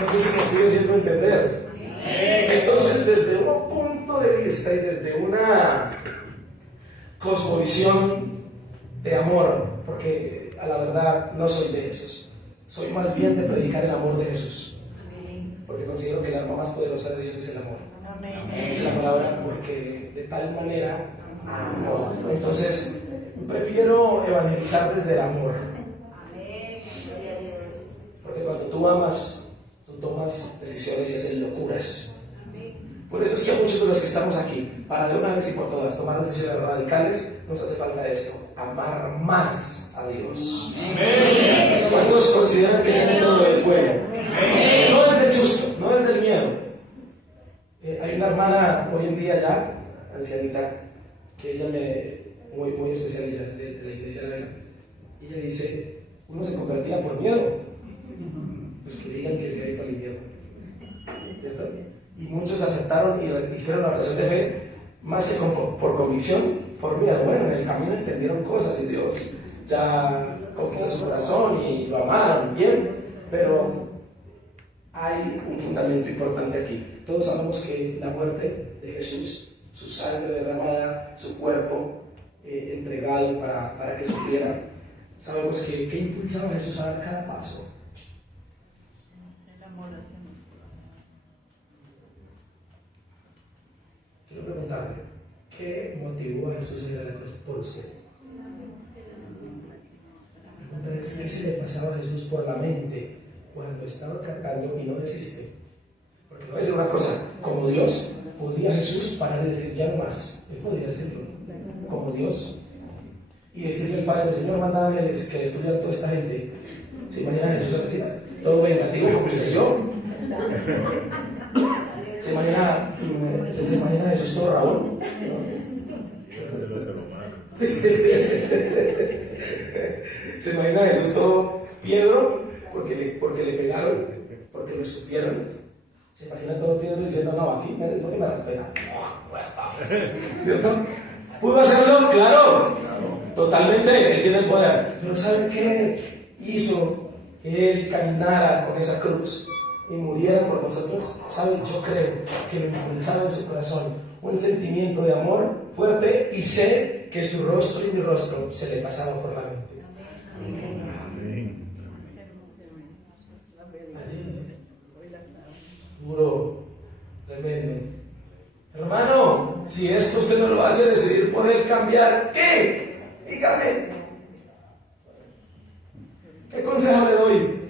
No sé si me estoy haciendo entender. Entonces, desde un punto de vista y desde una cosmovisión de amor, porque a la verdad no soy de esos, soy más bien de predicar el amor de Jesús, porque considero que el arma más poderosa de Dios es el amor. Es la palabra, porque de tal manera amor. Entonces, prefiero evangelizar desde el amor, porque cuando tú amas, tú tomas decisiones y haces locuras. Por eso es que a muchos de los que estamos aquí, para de una vez y por todas tomar decisiones radicales, nos hace falta esto: amar más a Dios. ¿Cuántos consideran que ese método es bueno? No es del susto, no es del miedo. Hay una hermana hoy en día ya, ancianita, que ella muy especial de la iglesia de la. Ella dice: uno se convertía por miedo. Pues que digan que se va a ir para el infierno, ¿cierto? Y muchos aceptaron y hicieron la oración de fe más que por convicción, por miedo. Bueno, en el camino entendieron cosas y Dios ya conquistó su corazón y lo amaron bien, pero hay un fundamento importante aquí. Todos sabemos que la muerte de Jesús, su sangre derramada, su cuerpo entregado para que sufriera, sabemos que impulsaba a Jesús a dar cada paso. Quiero preguntarte, ¿qué motivó a Jesús a ir a la cruz por usted? La pregunta es: ¿qué se le pasaba a Jesús por la mente cuando estaba cargando y no desiste? Porque le voy a decir una cosa: como Dios, ¿podía Jesús parar y decir ya no más? Él podría decirlo, como Dios, y decirle al Padre: Señor, mándame que destruya a toda esta gente. ¿Se imagina a Jesús así? Todo vengativo como usted y yo. ¿Se imagina a Jesús todo Raúl? ¿Se imagina a Jesús todo Piedro porque le pegaron, porque lo escupieron? ¿Se imagina todo Piedro diciendo: no, aquí me la espera? ¿Cierto? ¿Pudo hacerlo? ¡Claro! Totalmente, él tiene el poder. Pero ¿sabes qué hizo que él caminara con esa cruz y muriera por nosotros? ¿Saben? Yo creo que lo impulsaba en su corazón un sentimiento de amor fuerte, y sé que su rostro y mi rostro se le pasaba por la mente. Amén. Allí, duro, tremendo. Hermano, si esto usted no lo hace decidir por él cambiar, ¿qué? Dígame. ¿Qué consejo le doy?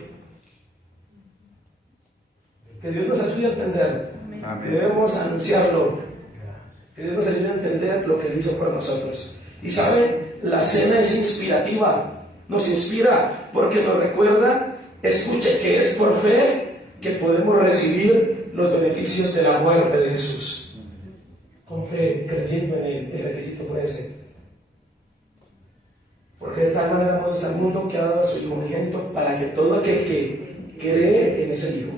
Que Dios nos ayude a entender. Que debemos anunciarlo. Que Dios nos ayude a entender lo que Él hizo por nosotros. Y sabe, la cena es inspirativa. Nos inspira porque nos recuerda, escuche, que es por fe que podemos recibir los beneficios de la muerte de Jesús. Con fe, creyendo en Él, el requisito fue ese. Porque de tal manera amó Dios al mundo que ha dado a su Hijo unigénito para que todo aquel que cree en ese Hijo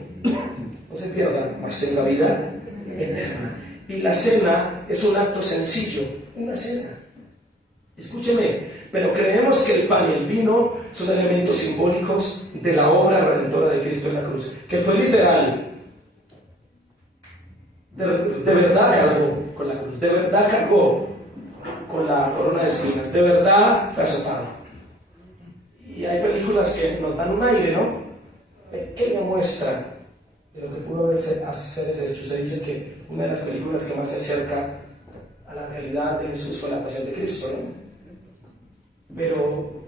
no se pierda, mas tenga vida eterna. Y la cena es un acto sencillo, una cena. Escúcheme, pero creemos que el pan y el vino son elementos simbólicos de la obra redentora de Cristo en la cruz, que fue literal. De verdad cargó con la cruz, de verdad cargó con la corona de espinas, de verdad fue azotado. Y hay películas que nos dan un aire, ¿no? Pequeña muestra de lo que pudo hacer ese hecho. Se dice que una de las películas que más se acerca a la realidad de Jesús fue La Pasión de Cristo, ¿no? Pero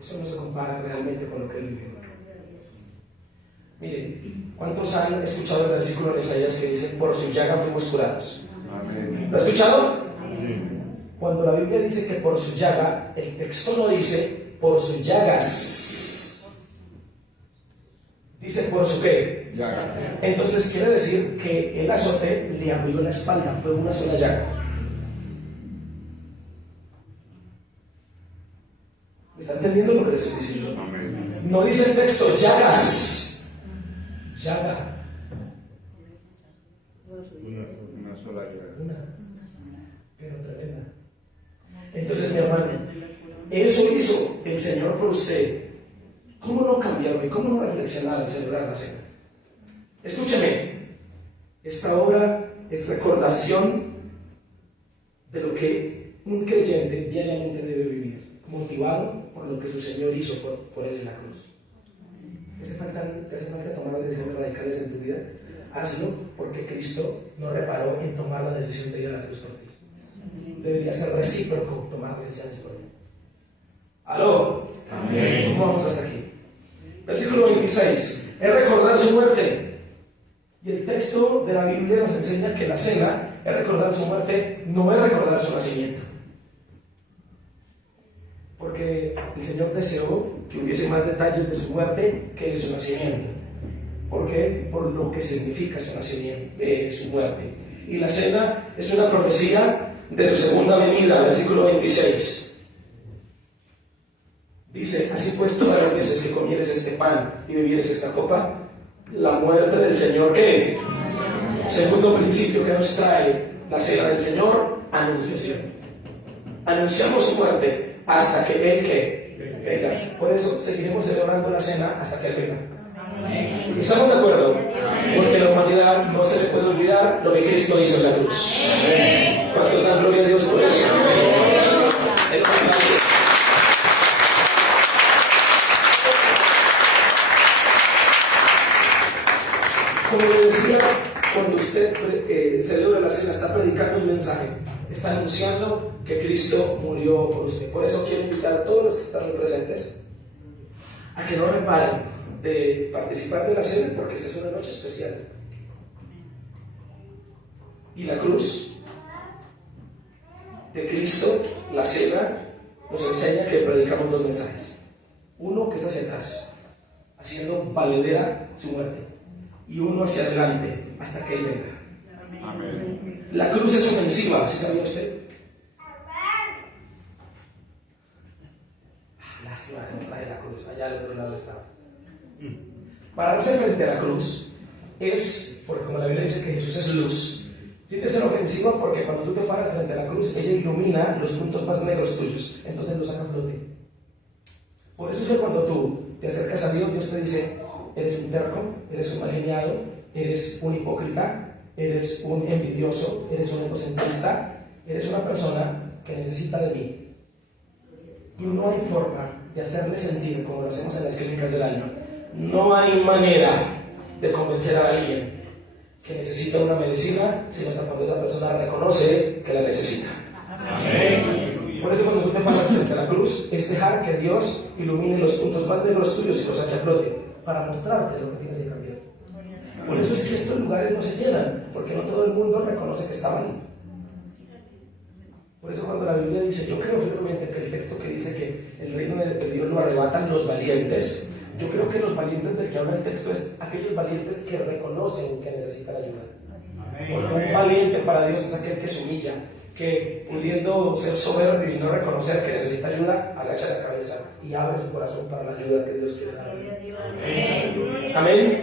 eso no se compara realmente con lo que él vivió. Miren, ¿cuántos han escuchado el versículo de Isaías que dice, por su llaga fuimos curados? Amén. ¿Lo ha escuchado? Sí. Cuando la Biblia dice que por su llaga, el texto no dice por sus llagas. Dice por su qué. Llagas. Entonces quiere decir que el azote le abrió la espalda, fue una sola llaga. ¿Me está entendiendo lo que le estoy diciendo? Amén. No dice el texto llagas. Llaga. Una sola llaga. Una. Pero tremenda. Entonces, mi hermano, eso hizo el Señor por usted. ¿Cómo no cambiarlo y cómo no reflexionar al celebrar la cena? Escúcheme, esta obra es recordación de lo que un creyente diariamente debe vivir, motivado por lo que su Señor hizo por él en la cruz. ¿Te hace falta tomar decisiones radicales en tu vida? Hazlo porque Cristo no reparó en tomar la decisión de ir a la cruz por ti. Debería ser recíproco tomar decisiones por ti. ¿Aló? Amén. ¿Cómo vamos hasta aquí? Versículo 26. Es recordar su muerte. Y el texto de la Biblia nos enseña que la cena es recordar su muerte, no es recordar su nacimiento. Porque el Señor deseó que hubiese más detalles de su muerte que de su nacimiento. ¿Por qué? Por lo que significa su nacimiento, su muerte. Y la cena es una profecía de su segunda venida, versículo 26. Dice, así pues todas las veces que comieres este pan y bebieres esta copa, la muerte del Señor, ¿qué? Segundo principio que nos trae la cena del Señor, anunciación. Anunciamos su muerte hasta que Él, ¿qué? Venga. Por eso seguiremos celebrando la cena hasta que Él venga. ¿Estamos de acuerdo? Porque la humanidad no se le puede olvidar lo que Cristo hizo en la cruz. ¿Cuántos dan gloria a Dios por eso? Como le decía, cuando usted celebra la cena, está predicando un mensaje, está anunciando que Cristo murió por usted. Por eso quiero invitar a todos los que están presentes a que no reparen de participar de la cena, porque esta es una noche especial. Y la cruz de Cristo, la cena, nos enseña que predicamos dos mensajes. Uno que es hacia atrás, haciendo valedera su muerte. Y uno hacia adelante, hasta que Él venga. Amén. La cruz es ofensiva, ¿sí sabía usted? Lástima que no traje la cruz, allá al otro lado estaba. Pararse frente a la cruz es, porque como la Biblia dice que Jesús es luz, tiene que ser ofensiva porque cuando tú te paras frente a la cruz, ella ilumina los puntos más negros tuyos, entonces los saca a flote. Por eso es que cuando tú te acercas a Dios, Dios te dice, eres un terco, eres un mal geniado, eres un hipócrita, eres un envidioso, eres un egocentrista, eres una persona que necesita de mí. Y no hay forma de hacerle sentir, como lo hacemos en las clínicas del alma, no hay manera de convencer a alguien que necesita una medicina, sino hasta cuando esa persona reconoce que la necesita. Amén. Por eso cuando tú te paras frente a la cruz, es dejar que Dios ilumine los puntos más negros tuyos y los saque a flote, para mostrarte lo que tienes que cambiar. Por eso es que estos lugares no se llenan, porque no todo el mundo reconoce que está mal. Por eso cuando la Biblia dice, yo creo firmemente que el texto que dice que el reino de Dios lo arrebatan los valientes, Yo creo que los valientes del que habla el texto es aquellos valientes que reconocen que necesitan ayuda. Porque un valiente para Dios es aquel que se humilla, que pudiendo ser soberbio y no reconocer que necesita ayuda, agacha la cabeza y abre su corazón para la ayuda que Dios quiere darle. Amén.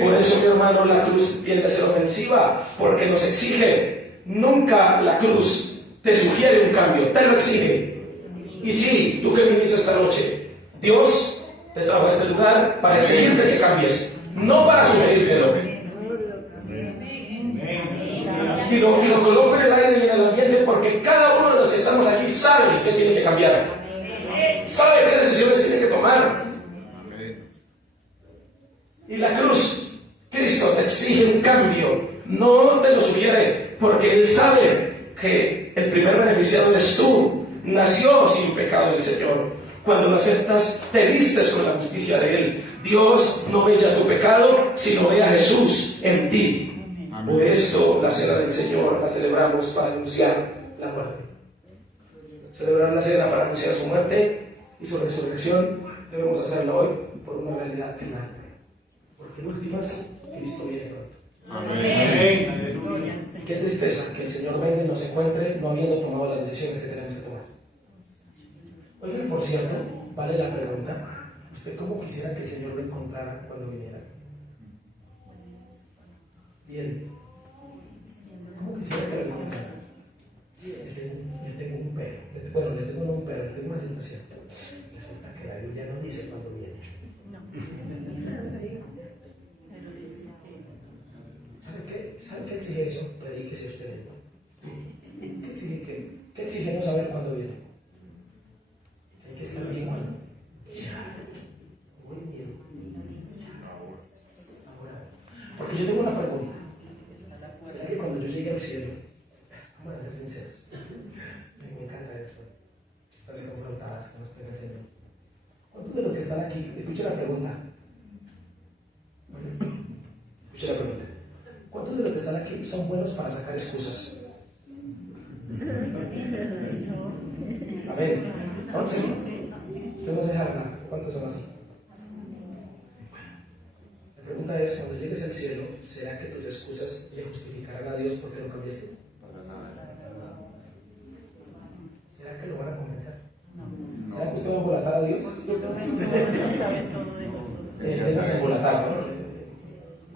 Por eso, mi hermano, la cruz tiende a ser ofensiva, porque nos exige. Nunca la cruz te sugiere un cambio, te lo exige. Y sí, tú que viniste esta noche, Dios te trajo a este lugar para exigirte que cambies, no para sugerírtelo. Y lo coloco en el aire y en el ambiente porque cada uno de los que estamos aquí sabe que tiene que cambiar, sabe qué decisiones tiene que tomar. Y la cruz, Cristo te exige un cambio, no te lo sugiere, porque Él sabe que el primer beneficiado eres tú. Nació sin pecado el Señor. Cuando lo aceptas, te vistes con la justicia de Él. Dios no ve ya tu pecado, sino ve a Jesús en ti. Por esto la cena del Señor la celebramos para anunciar la muerte. Celebrar la cena para anunciar su muerte y su resurrección debemos hacerlo hoy por una realidad final. Porque en últimas, Cristo viene pronto. Amén. Qué tristeza que el Señor venga y nos encuentre no habiendo tomado las decisiones que tenemos que tomar. Oigan, por cierto, vale la pregunta: ¿usted cómo quisiera que el Señor lo encontrara cuando viniera? Bien. ¿Cómo quisiera que lo encontrara? Le tengo un pero. Bueno, le tengo un pero, le tengo una situación. Resulta que la Biblia no dice cuándo viene. ¿Sabe qué exige eso? Predíquese usted mismo. ¿Qué exige no saber cuándo viene? Hay que estar bien mal. Ya. Muy bien. Ahora, porque yo tengo una pregunta. ¿Será que cuando yo llegue al cielo, vamos a ser sinceros, me encanta esto, estas confrontadas que nos pega el Señor? ¿Cuántos de los que están aquí, escuchen la pregunta? Escuchen la pregunta. ¿Cuántos de los que están aquí son buenos para sacar excusas? Amén. ¿Vamos a seguir? Usted no se deja nada. ¿Cuántos son así? La pregunta es, cuando llegues al cielo, ¿será que tus excusas le justificarán a Dios porque no cambiaste? ¿Será que lo van a convencer? ¿Será que usted va a embolatar a Dios? Tengas a embolatar, ¿no?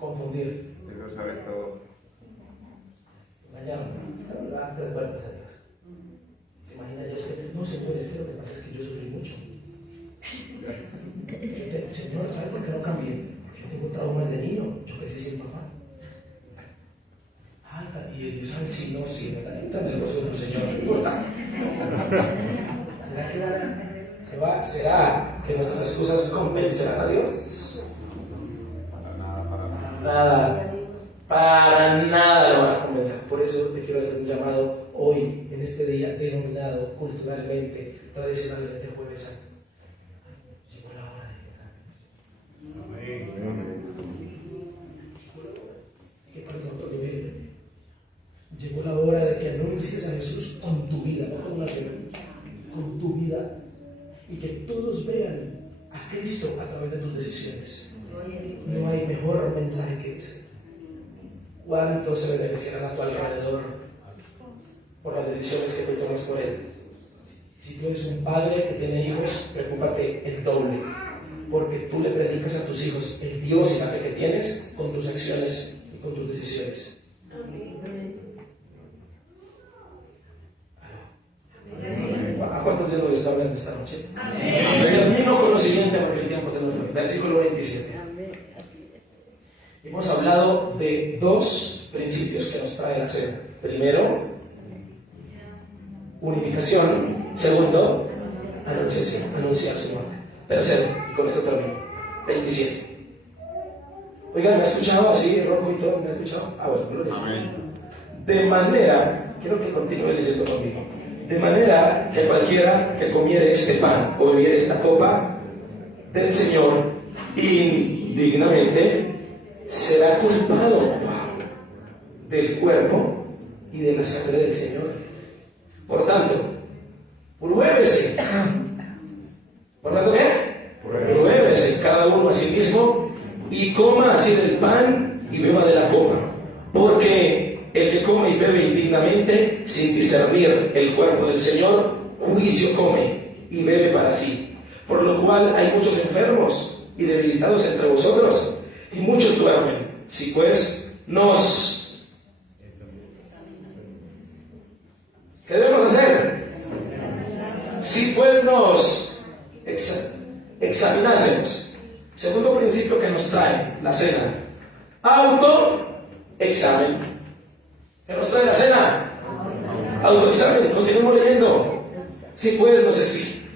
Confundir. Dios sabe todo. Mañana, usted no le va a dar cuentas a Dios. ¿Se imagina ya usted? No, Señor, es que lo que pasa es que yo sufrí mucho. Señor, ¿sabe por qué no cambié? Porque yo tengo traumas de niño, yo crecí sin papá. Y Dios, ay, sí, no, sí, me da entender vosotros, Señor, no importa. ¿Será que nuestras excusas convencerán a Dios? Para nada lo van a convencer. Por eso te quiero hacer un llamado hoy, en este día denominado culturalmente, tradicionalmente Jueves Santo. Llegó la hora de que cambies. ¿Qué pasa con tu vida? Llegó la hora de que anuncies a Jesús con tu vida, no con una fe, con tu vida, y que todos vean a Cristo a través de tus decisiones. No hay mejor mensaje que ese. ¿Cuántos se beneficiarán a tu alrededor por las decisiones que tú tomas por él? Si tú eres un padre que tiene hijos, preocúpate el doble, porque tú le predicas a tus hijos el Dios y la fe que tienes con tus acciones y con tus decisiones. ¿A cuántos de nos está hablando esta noche? Termino con lo siguiente porque el tiempo se nos fue. Versículo 27. Hemos hablado de dos principios que nos trae la cena. Primero, unificación. Segundo, anunciar su muerte. Tercero, y con esto termino. 27. Oigan, ¿me ha escuchado así, rojo y todo? ¿Me ha escuchado? Bueno, gloria. Amén. De manera, quiero que continúe leyendo conmigo. De manera que cualquiera que comiere este pan o bebiere esta copa del Señor indignamente será culpado del cuerpo y de la sangre del Señor. Por tanto, pruébese. ¿Por tanto qué? Pruébese cada uno y coma así del pan y beba de la copa, porque el que come y bebe indignamente, sin discernir el cuerpo del Señor, juicio come y bebe para sí. Por lo cual hay muchos enfermos y debilitados entre vosotros, y muchos duermen. Si pues ¿qué debemos hacer? Si pues nos examinásemos. Segundo principio que nos trae la cena: autoexamen. ¿Qué nos trae la cena? Autoexamen. Continuemos leyendo. Si pues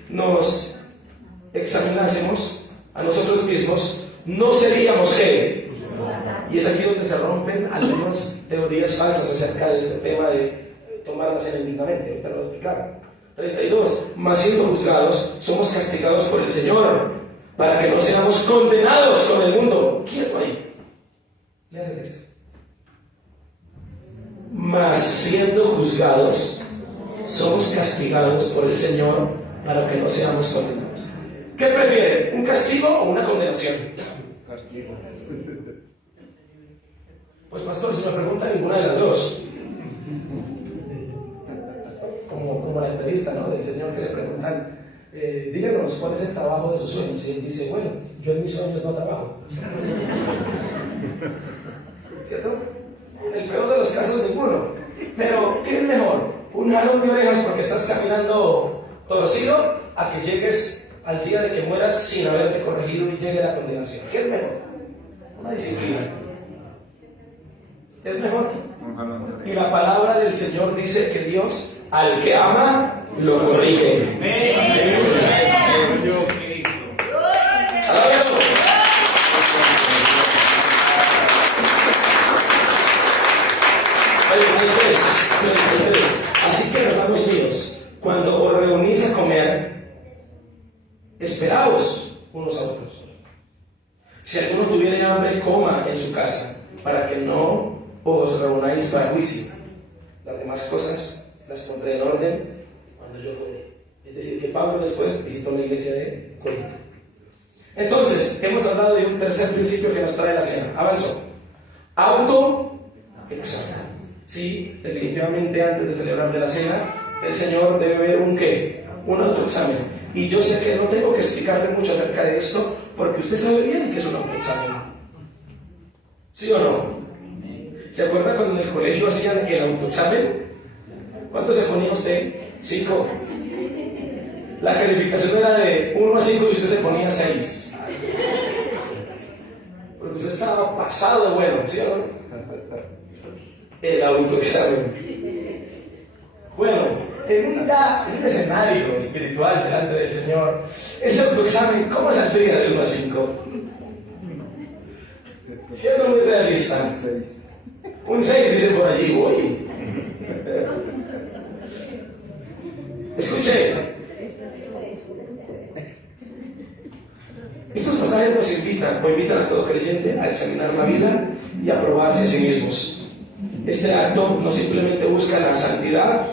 nos examinásemos a nosotros mismos, no seríamos ¿qué? Y es aquí donde se rompen algunas teorías falsas acerca de este tema de tomar la cena indignamente. Ahorita lo voy a explicar. 32. Mas siendo juzgados, somos castigados por el Señor, para que no seamos condenados con el mundo. Quieto ahí. Lea el texto. Mas siendo juzgados, somos castigados por el Señor, para que no seamos condenados. ¿Qué prefiere? ¿Un castigo o una condenación? Castigo. Pues pastor, si me pregunta ninguna de las dos. Como la entrevista, ¿no?, del Señor, que le preguntan, díganos cuál es el trabajo de sus sueños. Y él dice, bueno, yo en mis sueños no trabajo. ¿Cierto? El peor de los casos, ninguno. Pero, ¿qué es mejor? ¿Un jalón de orejas porque estás caminando torcido, a que llegues al día de que mueras sin haberte corregido y llegue la condenación? ¿Qué es mejor? Una disciplina. Es mejor. Y la palabra del Señor dice que Dios, al que ama, lo corrige. Así que, hermanos míos, cuando os reunís a comer, esperaos unos a otros. Si alguno tuviere hambre, coma en su casa, para que no os reunáis para juicio. Las demás cosas las pondré en orden cuando yo fuere. Es decir, que Pablo después visitó la iglesia de Corinto. Entonces, hemos hablado de un tercer principio que nos trae la cena. Avanzó. Autoexamen. Sí, definitivamente antes de celebrar de la cena, el Señor debe ver un ¿qué? Un autoexamen. Y yo sé que no tengo que explicarle mucho acerca de esto, porque usted sabe bien que es un autoexamen. ¿Sí o no? ¿Se acuerda cuando en el colegio hacían el autoexamen? ¿Cuánto se ponía usted? 5. La calificación era de 1 a 5 y usted se ponía 6. Porque usted estaba pasado de bueno, ¿sí o no? El autoexamen. Bueno, en un escenario espiritual delante del Señor, ese autoexamen, ¿cómo saldría del 1 a 5? Siendo muy realista. Un 6 dicen por allí, uy. Escuche. Estos pasajes nos invitan a todo creyente a examinar la vida y a probarse a sí mismos. Este acto no simplemente busca la santidad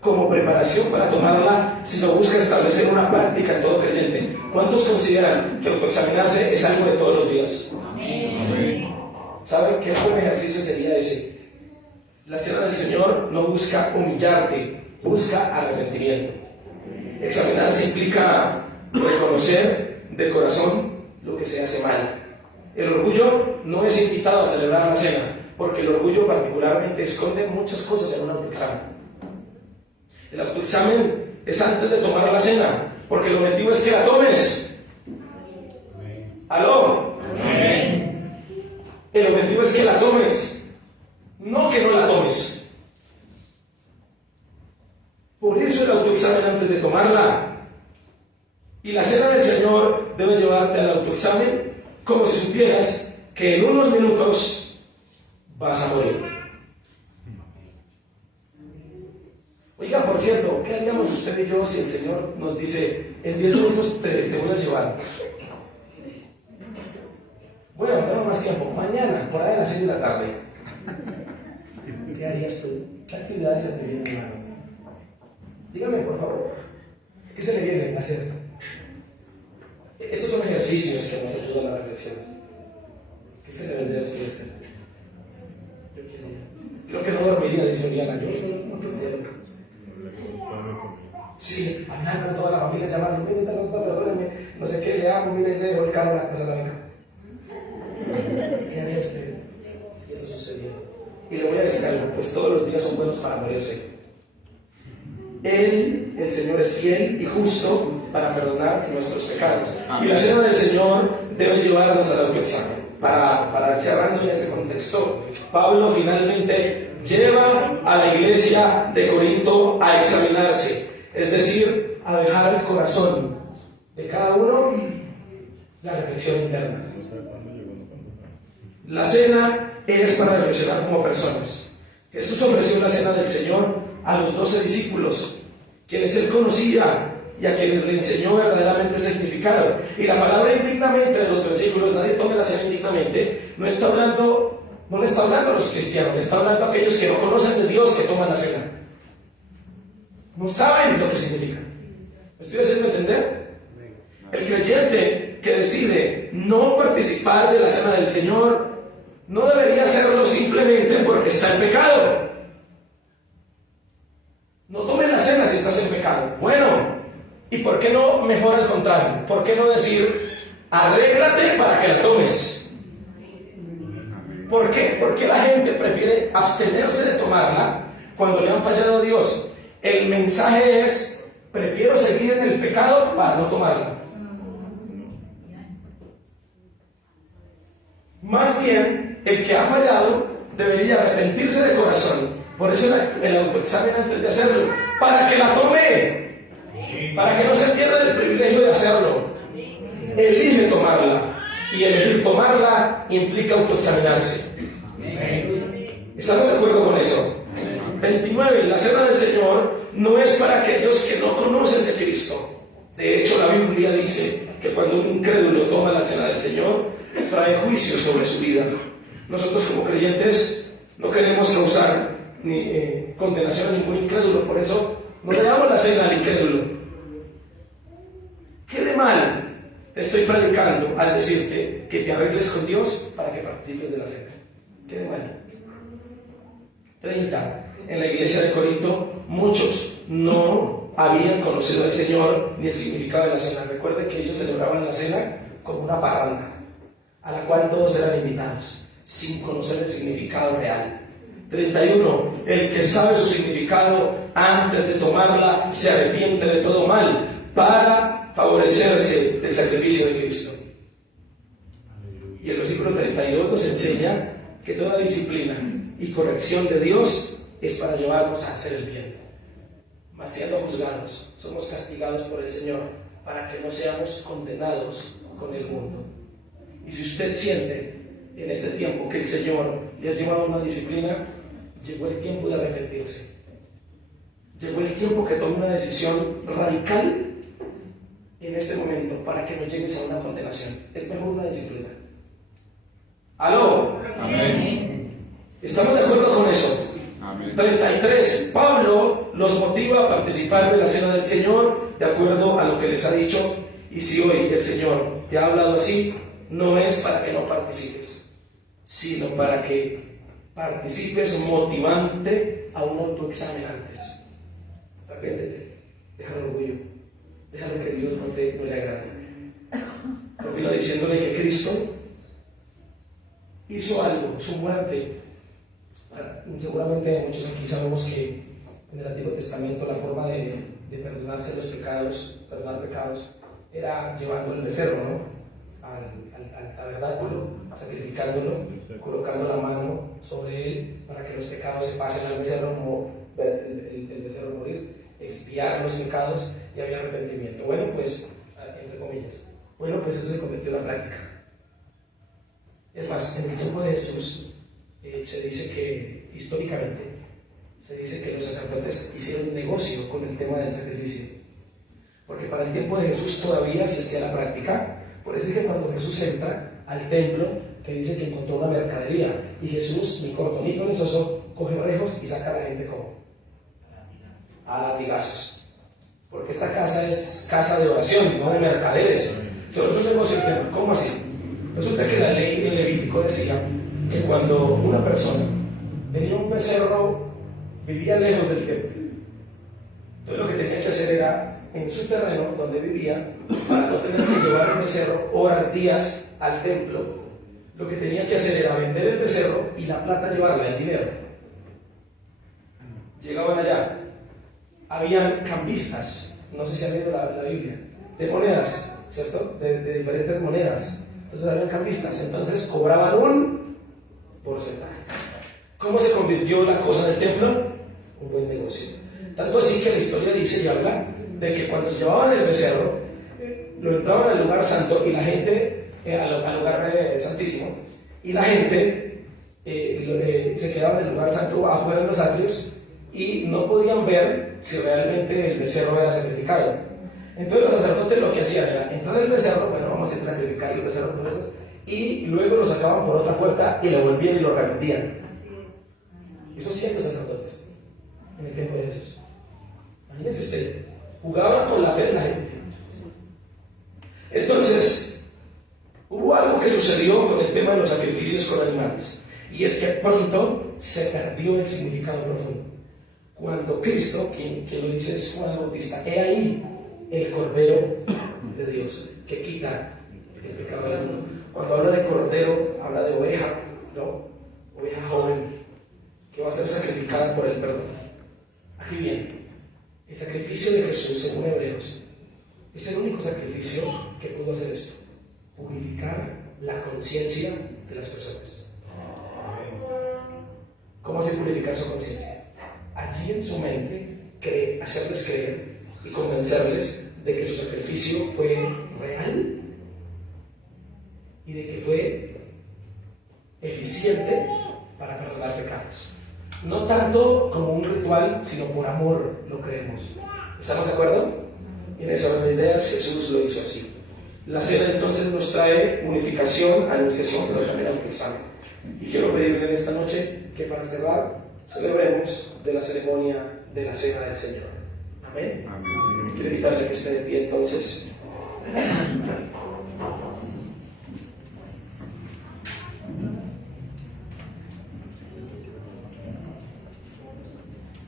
como preparación para tomarla, sino busca establecer una práctica en todo creyente. ¿Cuántos consideran que autoexaminarse es algo de todos los días? Amén. ¿Saben qué buen ejercicio sería ese? La cena del Señor no busca humillarte, busca arrepentimiento. Examinarse implica reconocer de corazón lo que se hace mal. El orgullo no es invitado a celebrar la cena, porque el orgullo particularmente esconde muchas cosas en un autoexamen. El autoexamen es antes de tomar la cena, porque el objetivo es que la tomes. ¿Aló? Amén. El objetivo es que la tomes, no que no la tomes. Por eso el autoexamen antes de tomarla. Y la cena del Señor debe llevarte al autoexamen como si supieras que en unos minutos vas a morir. Oiga, por cierto, ¿qué haríamos usted y yo si el Señor nos dice, en 10 minutos te voy a llevar? Bueno, tenemos más tiempo. Mañana, por ahí a las 6 de la tarde. ¿Qué harías tú? ¿Qué actividades se te vienen, hermano? Dígame, por favor. ¿Qué se le viene a hacer? Estos son ejercicios que nos ayudan a la reflexión. Se le vendría este. Yo creo que no dormiría, dice Oriana. Yo no quedaría. Sí, andar con toda la familia llamando, mire, perdóneme, no sé qué, le amo, mire, le dejo el carro en la casa de la beca. ¿Qué haría usted si eso sucediera? Y le voy a decir algo, pues todos los días son buenos para morirse. Él, el Señor, es fiel y justo para perdonar nuestros pecados. Y la cena del Señor debe llevarnos al autoexamen. Para cerrando en este contexto, Pablo finalmente lleva a la iglesia de Corinto a examinarse, es decir, a dejar el corazón de cada uno la reflexión interna. La cena es para reflexionar como personas. Jesús ofreció la cena del Señor a los 12 discípulos, quienes él conocía y a quienes le enseñó verdaderamente el significado. Y la palabra indignamente de los versículos, nadie tome la cena indignamente, no le está hablando a los cristianos, le está hablando a aquellos que no conocen de Dios que toman la cena. No saben lo que significa. ¿Me estoy haciendo entender? El creyente que decide no participar de la cena del Señor no debería hacerlo simplemente porque está en pecado. No tomes la cena si estás en pecado. Bueno, ¿y por qué no mejor al contrario? ¿Por qué no decir, arréglate para que la tomes? ¿Por qué? ¿Por qué la gente prefiere abstenerse de tomarla cuando le han fallado a Dios? El mensaje es, prefiero seguir en el pecado para no tomarla. Más bien, el que ha fallado debería arrepentirse de corazón. Por eso el autoexamen antes de hacerlo, para que la tome, para que no se pierda el privilegio de hacerlo. Elige tomarla, y elegir tomarla implica autoexaminarse. ¿Estamos de acuerdo con eso? 29. La cena del Señor no es para aquellos que no conocen de Cristo. De hecho, la Biblia dice que cuando un incrédulo toma la cena del Señor, trae juicio sobre su vida. Nosotros como creyentes no queremos causar ni condenación a ningún incrédulo, por eso no le damos la cena al incrédulo. ¿Qué de mal te estoy predicando al decirte que te arregles con Dios para que participes de la cena? ¿Qué de mal? 30. En la iglesia de Corinto, muchos no habían conocido al Señor ni el significado de la cena. Recuerden que ellos celebraban la cena como una parranda, a la cual todos eran invitados, sin conocer el significado real. 31. El que sabe su significado antes de tomarla se arrepiente de todo mal para favorecerse del sacrificio de Cristo. Y el versículo 32 nos enseña que toda disciplina y corrección de Dios es para llevarnos a hacer el bien. Mas siendo juzgados, somos castigados por el Señor para que no seamos condenados con el mundo. Y si usted siente en este tiempo que el Señor le ha llevado a una disciplina, llegó el tiempo de arrepentirse. Llegó el tiempo que tome una decisión radical en este momento para que no llegues a una condenación. Es mejor una disciplina. ¿Aló? Amén. ¿Estamos de acuerdo con eso? Amén. 33. Pablo los motiva a participar de la cena del Señor de acuerdo a lo que les ha dicho. Y si hoy el Señor te ha hablado así, no es para que no participes, sino para que participes motivándote a un autoexamen antes. Arrepiéntete, deja el orgullo, deja lo que Dios no le agrada. Termino diciéndole que Cristo hizo algo, su muerte. Seguramente muchos aquí sabemos que en el Antiguo Testamento la forma de perdonarse los pecados, perdonar pecados, era llevando el becerro, ¿no?, al tabernáculo, sacrificándolo, colocando la mano sobre él para que los pecados se pasen al becerro, el becerro morir, expiar los pecados y había arrepentimiento. Bueno, pues, entre comillas, eso se convirtió en la práctica. Es más, en el tiempo de Jesús se dice que, históricamente, se dice que los sacerdotes hicieron un negocio con el tema del sacrificio. Porque para el tiempo de Jesús todavía se hacía la práctica. Por eso es que cuando Jesús entra al templo, que dice que encontró una mercadería, y Jesús, ni corto ni perezoso, coge rejos y saca a la gente como a latigazos. Porque esta casa es casa de oración, no de mercaderes. Se lo tenemos el templo. ¿Cómo así? Resulta que la ley del Levítico decía que cuando una persona tenía un becerro, vivía lejos del templo, entonces lo que tenía que hacer era, en su terreno donde vivía, para no tener que llevar el becerro horas, días al templo, lo que tenía que hacer era vender el becerro y la plata llevarla, el dinero. Llegaban allá, habían cambistas, no sé si han leído la Biblia, de monedas, ¿cierto? De diferentes monedas. Entonces habían cambistas, entonces cobraban un porcentaje. ¿Cómo se convirtió la cosa del templo? Un buen negocio. Tanto así que la historia dice y habla de que cuando se llevaban el becerro, lo entraban al lugar santo y la gente, al lugar santísimo, y la gente se quedaba en el lugar santo afuera de los atrios y no podían ver si realmente el becerro era sacrificado. Entonces los sacerdotes lo que hacían era entrar el becerro, bueno, vamos a sacrificar el becerro por eso, y luego lo sacaban por otra puerta y lo volvían y lo revendían. Eso hacían los sacerdotes en el tiempo de Jesús. Imagínense usted, jugaban con la fe de la gente. Entonces, hubo algo que sucedió con el tema de los sacrificios con animales, y es que pronto se perdió el significado profundo. Cuando Cristo, quien lo dice es Juan el Bautista, he ahí el Cordero de Dios que quita el pecado del mundo. Cuando habla de cordero, habla de oveja, ¿no? Oveja joven, que va a ser sacrificada por el perdón. Aquí viene, el sacrificio de Jesús, según Hebreos, es el único sacrificio que pudo hacer esto: purificar la conciencia de las personas. ¿Cómo hace purificar su conciencia? Allí en su mente, hacerles creer y convencerles de que su sacrificio fue real y de que fue eficiente para perdonar pecados. No tanto como un ritual, sino por amor lo creemos. ¿Estamos de acuerdo? En esa orden de ideas, Jesús lo hizo así. La cena entonces nos trae unificación, anunciación, pero también examen. Y quiero pedirle en esta noche que para cerrar, celebremos de la ceremonia de la cena del Señor. Amén. Amén. Quiero invitarle a que esté de pie entonces.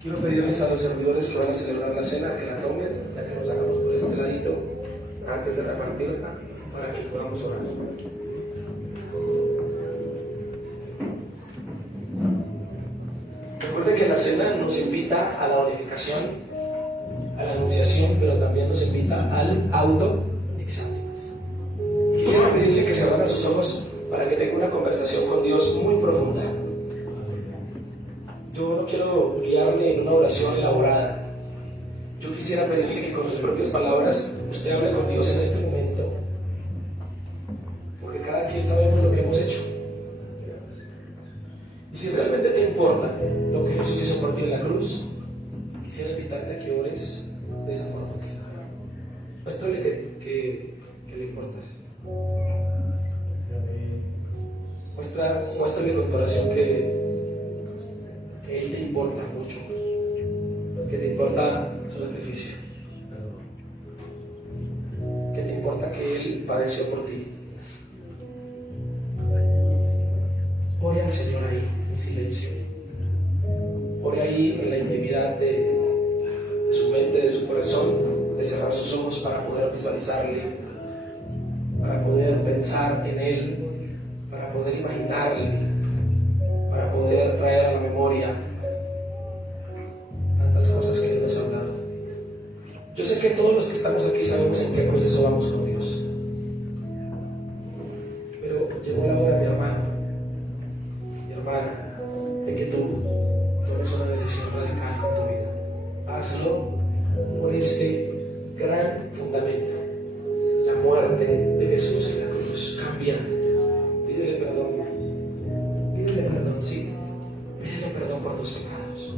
Quiero pedirles a los servidores que van a celebrar la cena que la tomen, ya que nos hagamos por este ladito antes de repartirla, para que podamos orar. Recuerde que la cena nos invita a la unificación, a la anunciación, pero también nos invita al autoexamen. Quisiera pedirle que cerrara sus ojos para que tenga una conversación con Dios muy profunda. Yo no quiero guiarle en una oración elaborada. Yo quisiera pedirle que con sus propias palabras usted hable con Dios en este momento, porque cada quien sabemos lo que hemos hecho. Y si realmente te importa lo que Jesús hizo por ti en la cruz, quisiera invitarte a que ores de esa forma. Muéstrale que le importas. Muéstrale con tu oración que Él te importa mucho, que te importa su sacrificio, que te importa que Él padeció por ti. Ore al Señor ahí, en silencio. Ore ahí en la intimidad de su mente, de su corazón, de cerrar sus ojos para poder visualizarle, para poder pensar en Él, para poder imaginarle, para poder traer a la memoria tantas cosas que Él nos ha hablado. Yo sé que todos los que estamos aquí sabemos en qué proceso vamos con Dios, pero llegó la hora, mi hermano, mi hermana, de que tú tomes una decisión radical con tu vida. Hazlo por este gran fundamento: la muerte de Jesús en la cruz. Cambia. Pídele perdón, sí. Pídele perdón por tus pecados.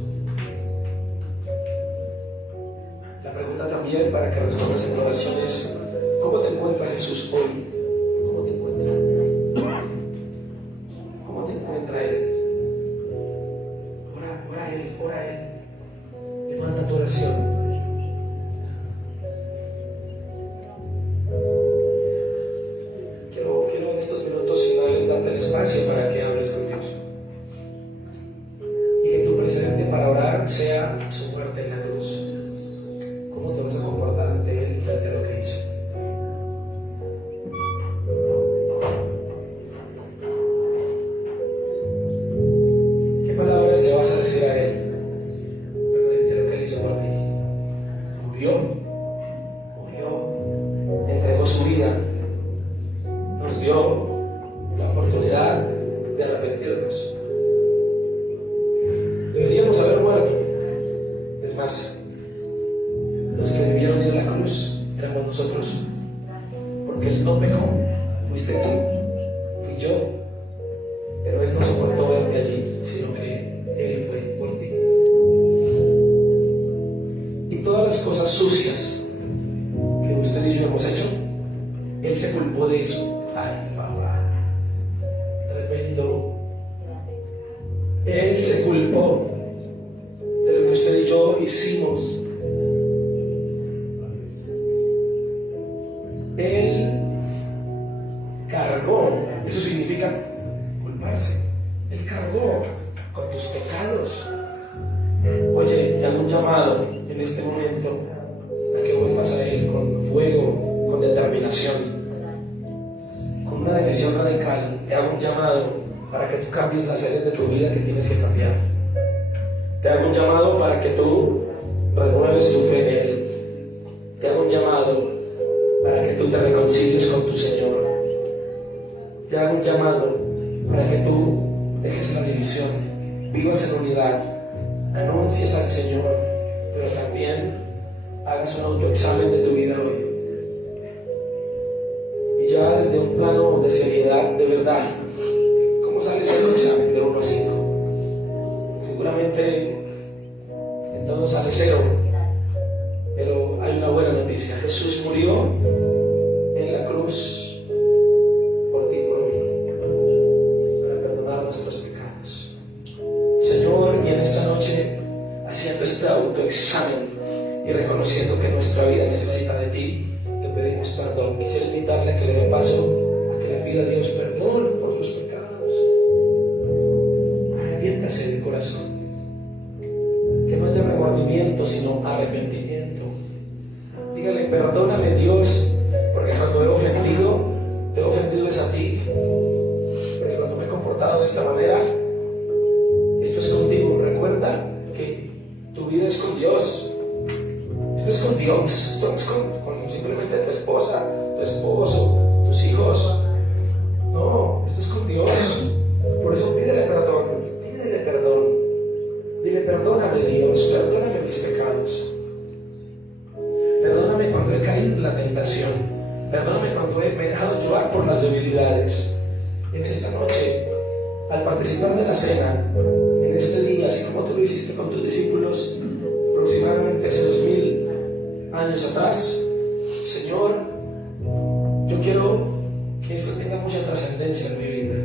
La pregunta también para que respondas en tu oración es: ¿cómo te encuentra Jesús hoy? ¿Cómo te encuentra? ¿Cómo te encuentra Él? Ora a Él. Levanta tu oración. Quiero en estos minutos vas a comportar ante Él frente a lo que hizo? ¿Qué palabras le vas a decir a Él frente a lo que Él hizo por ti? Murió, entregó su vida, nos dio la oportunidad de arrepentirnos. Deberíamos haber muerto. Es más, los que debieron ir a la cruz éramos nosotros, porque Él no pecó, fuiste tú, fui yo, pero Él no soportó verte allí, sino que Él fue por ti. Y todas las cosas sucias que usted y yo hemos hecho, Él se culpó de eso. Ay, papá, tremendo. Él se culpó de lo que usted y yo hicimos. Él cargó, eso significa culparse. Él cargó con tus pecados. Oye, te hago un llamado en este momento a que vuelvas a Él con fuego, con determinación, con una decisión radical. Te hago un llamado para que tú cambies las áreas de tu vida que tienes que cambiar. Te hago un llamado para que tú renueves tu fe en Él. Te hago un llamado para que tú te reconcilies con tu Señor. Te hago un llamado para que tú dejes la división, vivas en unidad, anuncies al Señor, pero también hagas un autoexamen de tu vida hoy. Y ya desde un plano de seriedad, de verdad, ¿cómo sale ese examen de 1 a 5? Seguramente en todo sale 0, pero hay una buena noticia. Jesús murió en la cruz por ti y por mí, para perdonar nuestros pecados. Señor, y en esta noche, haciendo este autoexamen y reconociendo que nuestra vida necesita de ti, te pedimos perdón. Quisiera invitarle a que le dé paso a que le pida a Dios perdón por sus pecados. Arrepiéntase del corazón. Que no haya remordimiento, sino arrepentimiento. Dígale, perdóname Dios, porque cuando te he ofendido es a ti. Porque cuando me he comportado de esta manera, esto es contigo. Recuerda que tu vida es con Dios. Esto es con Dios. Esto no es con simplemente tu esposa, tu esposo, tus hijos. No, esto es con Dios. Por eso pídele perdón. Pídele perdón. Dile, perdóname Dios, perdóname mis pecados. Perdóname cuando he caído en la tentación. Perdóname cuando he dejado llevar por las debilidades. En esta noche, al participar de la cena, en este día, así como tú lo hiciste con tus discípulos aproximadamente hace 2000 años atrás, Señor, yo quiero que esto tenga mucha trascendencia en mi vida.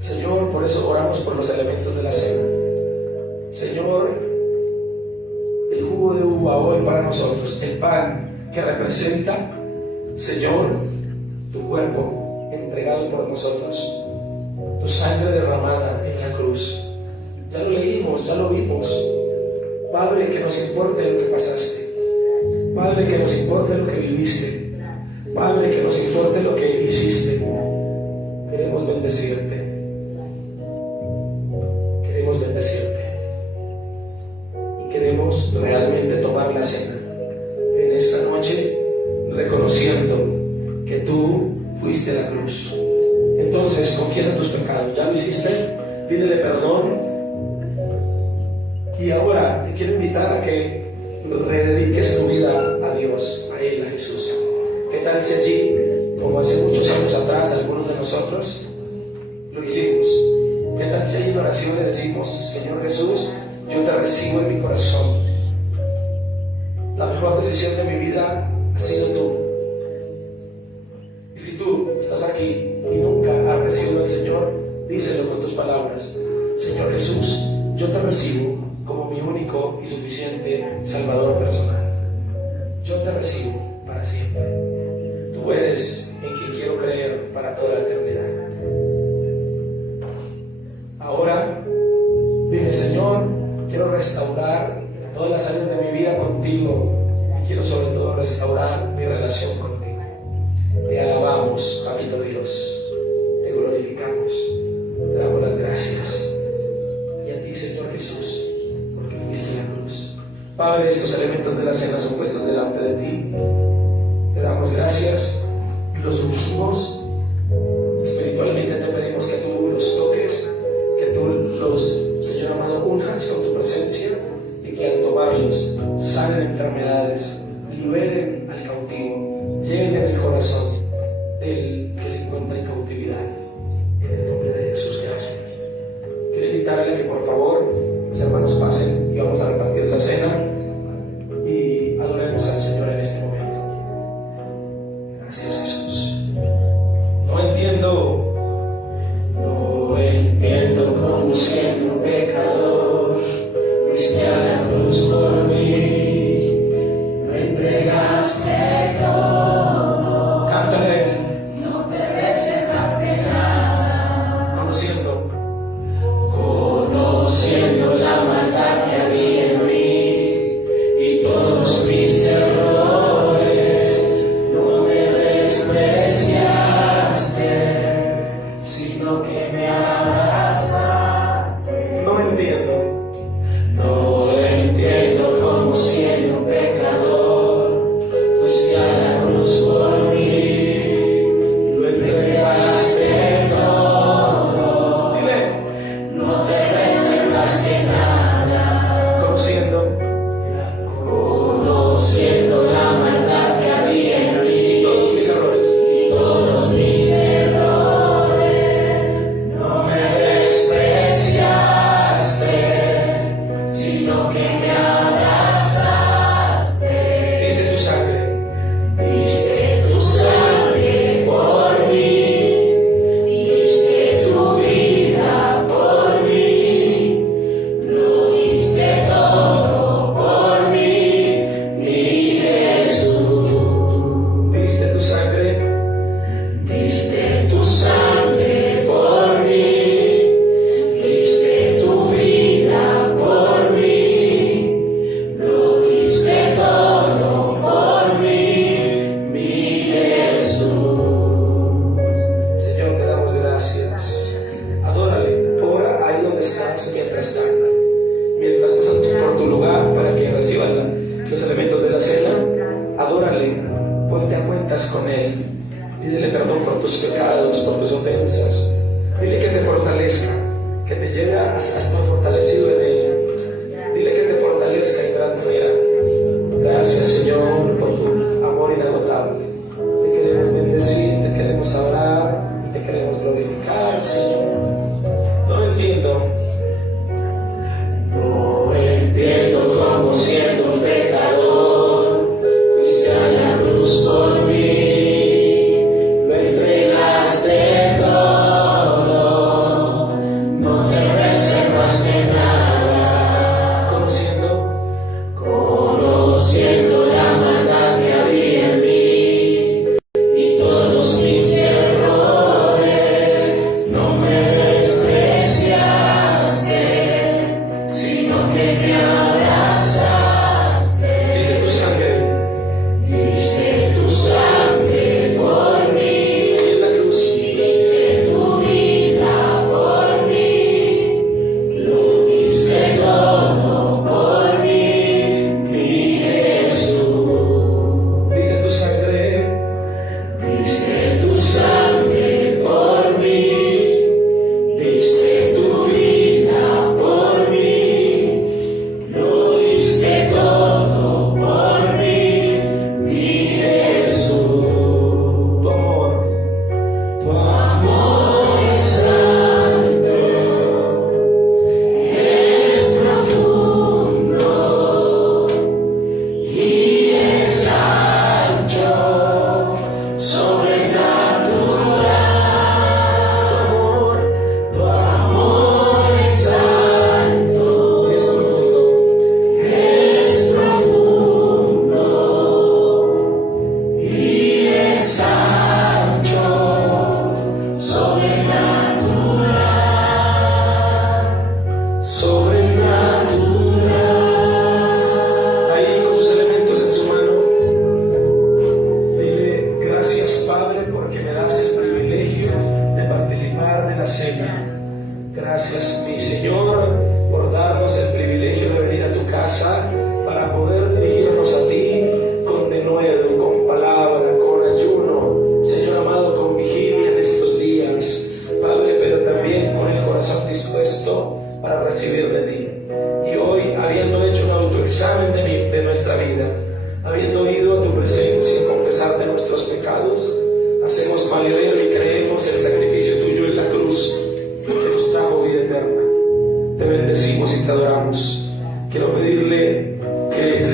Señor, por eso oramos por los elementos de la cena. Señor, el jugo de uva hoy para nosotros, el pan que representa, Señor, tu cuerpo entregado por nosotros, tu sangre derramada en la cruz. Ya lo leímos, ya lo vimos. Padre, que nos importe lo que pasaste. Padre, que nos importe lo que viviste. Padre, que nos importe lo que hiciste. Queremos bendecirte. Queremos bendecirte. Y queremos realmente tomar la cena en esta noche, reconociendo que tú fuiste a la cruz. Entonces, confiesa tus pecados. ¿Ya lo hiciste? Pídele perdón. Y ahora te quiero invitar a que redediques tu vida a Dios, a Él, a Jesús. ¿Qué tal si allí, como hace muchos años atrás, algunos de nosotros lo hicimos? ¿Qué tal si allí en oración le decimos, Señor Jesús, yo te recibo en mi corazón? La mejor decisión de mi vida ha sido tú. Y si tú estás aquí y nunca has recibido al Señor, díselo con tus palabras. Señor Jesús, yo te recibo como mi único y suficiente Salvador personal. Yo te recibo para siempre. Tú eres en quien quiero creer para toda la eternidad. Ahora, dile, Señor, quiero restaurar todas las áreas de mi vida con contigo y quiero sobre todo restaurar mi relación contigo. Te alabamos, papito Dios, te glorificamos, te damos las gracias. Y a ti, Señor Jesús, porque fuiste en la cruz. Padre, estos elementos de la cena son puestos delante de ti. Te damos gracias, los ungimos. Espiritualmente te pedimos que tú los toques, que tú los, Señor amado, unjas con tu presencia y que al tomarlos sanen enfermedades, liberen al cautivo, llenen el corazón del que se encuentra en cautividad. En el nombre de Jesús, gracias. Quiero invitarle a que por favor los hermanos pasen y vamos a repartir la cena y adoremos al Señor en este momento. Gracias, Jesús. No entiendo cómo siendo un pecador fuiste a la cruz por mí, me entregaste todo. Cántale. No te reservaste nada. Conociendo la maldad que había en mí y todos mis errores, no me despreciaste, sino que me abrazaste. No entiendo cómo siendo un pecador fuiste a la cruz por mí, lo entregaste todo. Dile. No te reservaste nada. Conociendo la maldad que había en mí y todos mis errores, no me despreciaste, sino que me abrazaste. Diste tu sangre por mí, diste tu vida por mí, lo diste todo por mí, mi Jesús. Diste tu sangre por mí, diste tu vida por mí, lo diste todo por mí, mi Jesús. Señor, te damos gracias. Adórale, ora ahí donde estás mientras tanto. Mientras pasan por tu lugar para que reciban los elementos de la cena, adórale, ponte a cuentas con Él. Pídele perdón por tus pecados, por tus ofensas. Dile que te fortalezca, que te lleve a estar fortalecido en Él. Dile que te fortalezca en gran manera. Gracias, Señor, por tu amor inagotable. Te queremos bendecir, te queremos adorar, te queremos glorificar, Señor. No entiendo cómo siendo un pecador fuiste a la cruz por mí, lo entregaste todo, no te reservaste nada. Conociendo la maldad que había en mí y todos mis errores, no me despreciaste, sino que me abrazaste. Diste tu sangre por mí, en la cruz. Diste tu vida por mí, lo diste todo por mí, mi Jesús.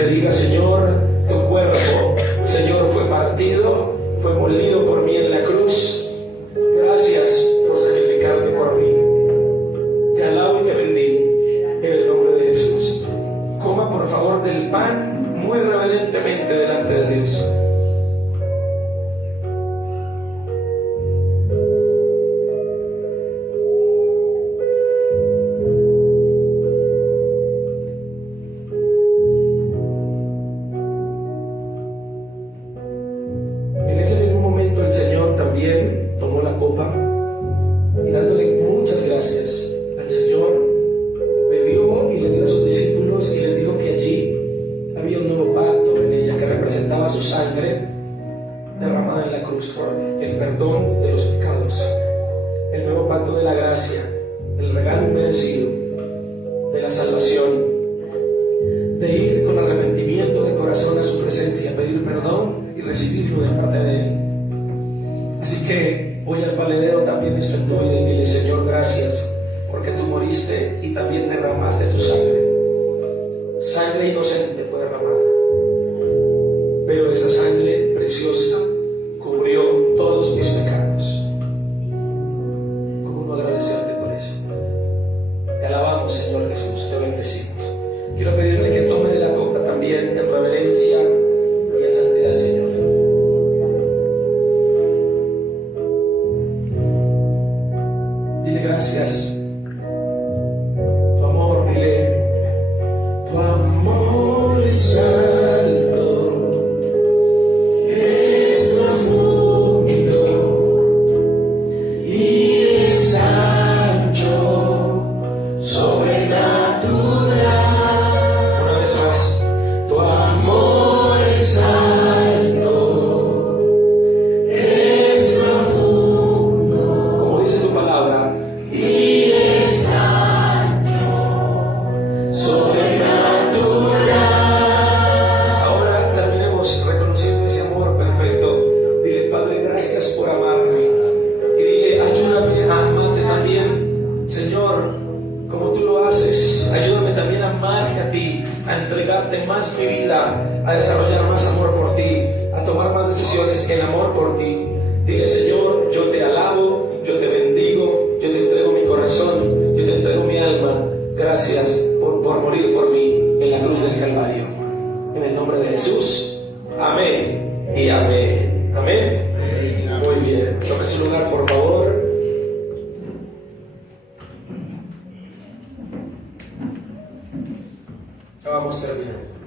diga, Señor, tu cuerpo, Señor, fue partido, fue molido por mí en la cruz. Gracias por sacrificarte por mí. Te alabo y te bendigo en el nombre de Jesús. Coma por favor del pan muy reverentemente delante de Dios. En ese mismo momento el Señor también tomó la copa y dándole muchas gracias al Señor, bebió y le dio a sus discípulos y les dijo que allí había un nuevo pacto en ella que representaba su sangre derramada en la cruz por el perdón de los pecados, el nuevo pacto de la gracia, el regalo inmerecido de la salvación, de ir con arrepentimiento de corazón a su presencia, pedir perdón y recibirlo de parte de Él. Así que hoy al valedero también estoy y dile, Señor, gracias, porque tú moriste y también derramaste tu sangre. Sangre inocente fue derramada, pero esa sangre preciosa cubrió todos mis pecados. ¿Cómo no agradecerte por eso? Te alabamos, Señor Jesús, te bendecimos. Quiero pedirle que tome de la copa también en reverencia y en santidad al Señor. Dile gracias. Tu amor, dile, tu amor es alto, es profundo y es ancho, sobrenatural. Una vez más, tu amor es alto, es profundo, como dice tu palabra, y es ancho, sobrenatural. Ahora terminemos reconociendo ese amor perfecto. Dile, Padre, gracias por amarme. Y dile, ayúdame a amarte también, Señor, como tú lo haces. Ayúdame también a amarte a ti, a entregarte más mi vida, a desarrollar más amor por ti, a tomar más decisiones en amor por ti. Dile, Señor, yo te alabo, yo te bendigo, yo te entrego mi corazón, yo te entrego mi alma. Gracias por morir por mí en la cruz del Calvario. En el nombre de Jesús. Amén y amén. Amén. Muy bien. Tome su lugar, por favor. Ya vamos terminando.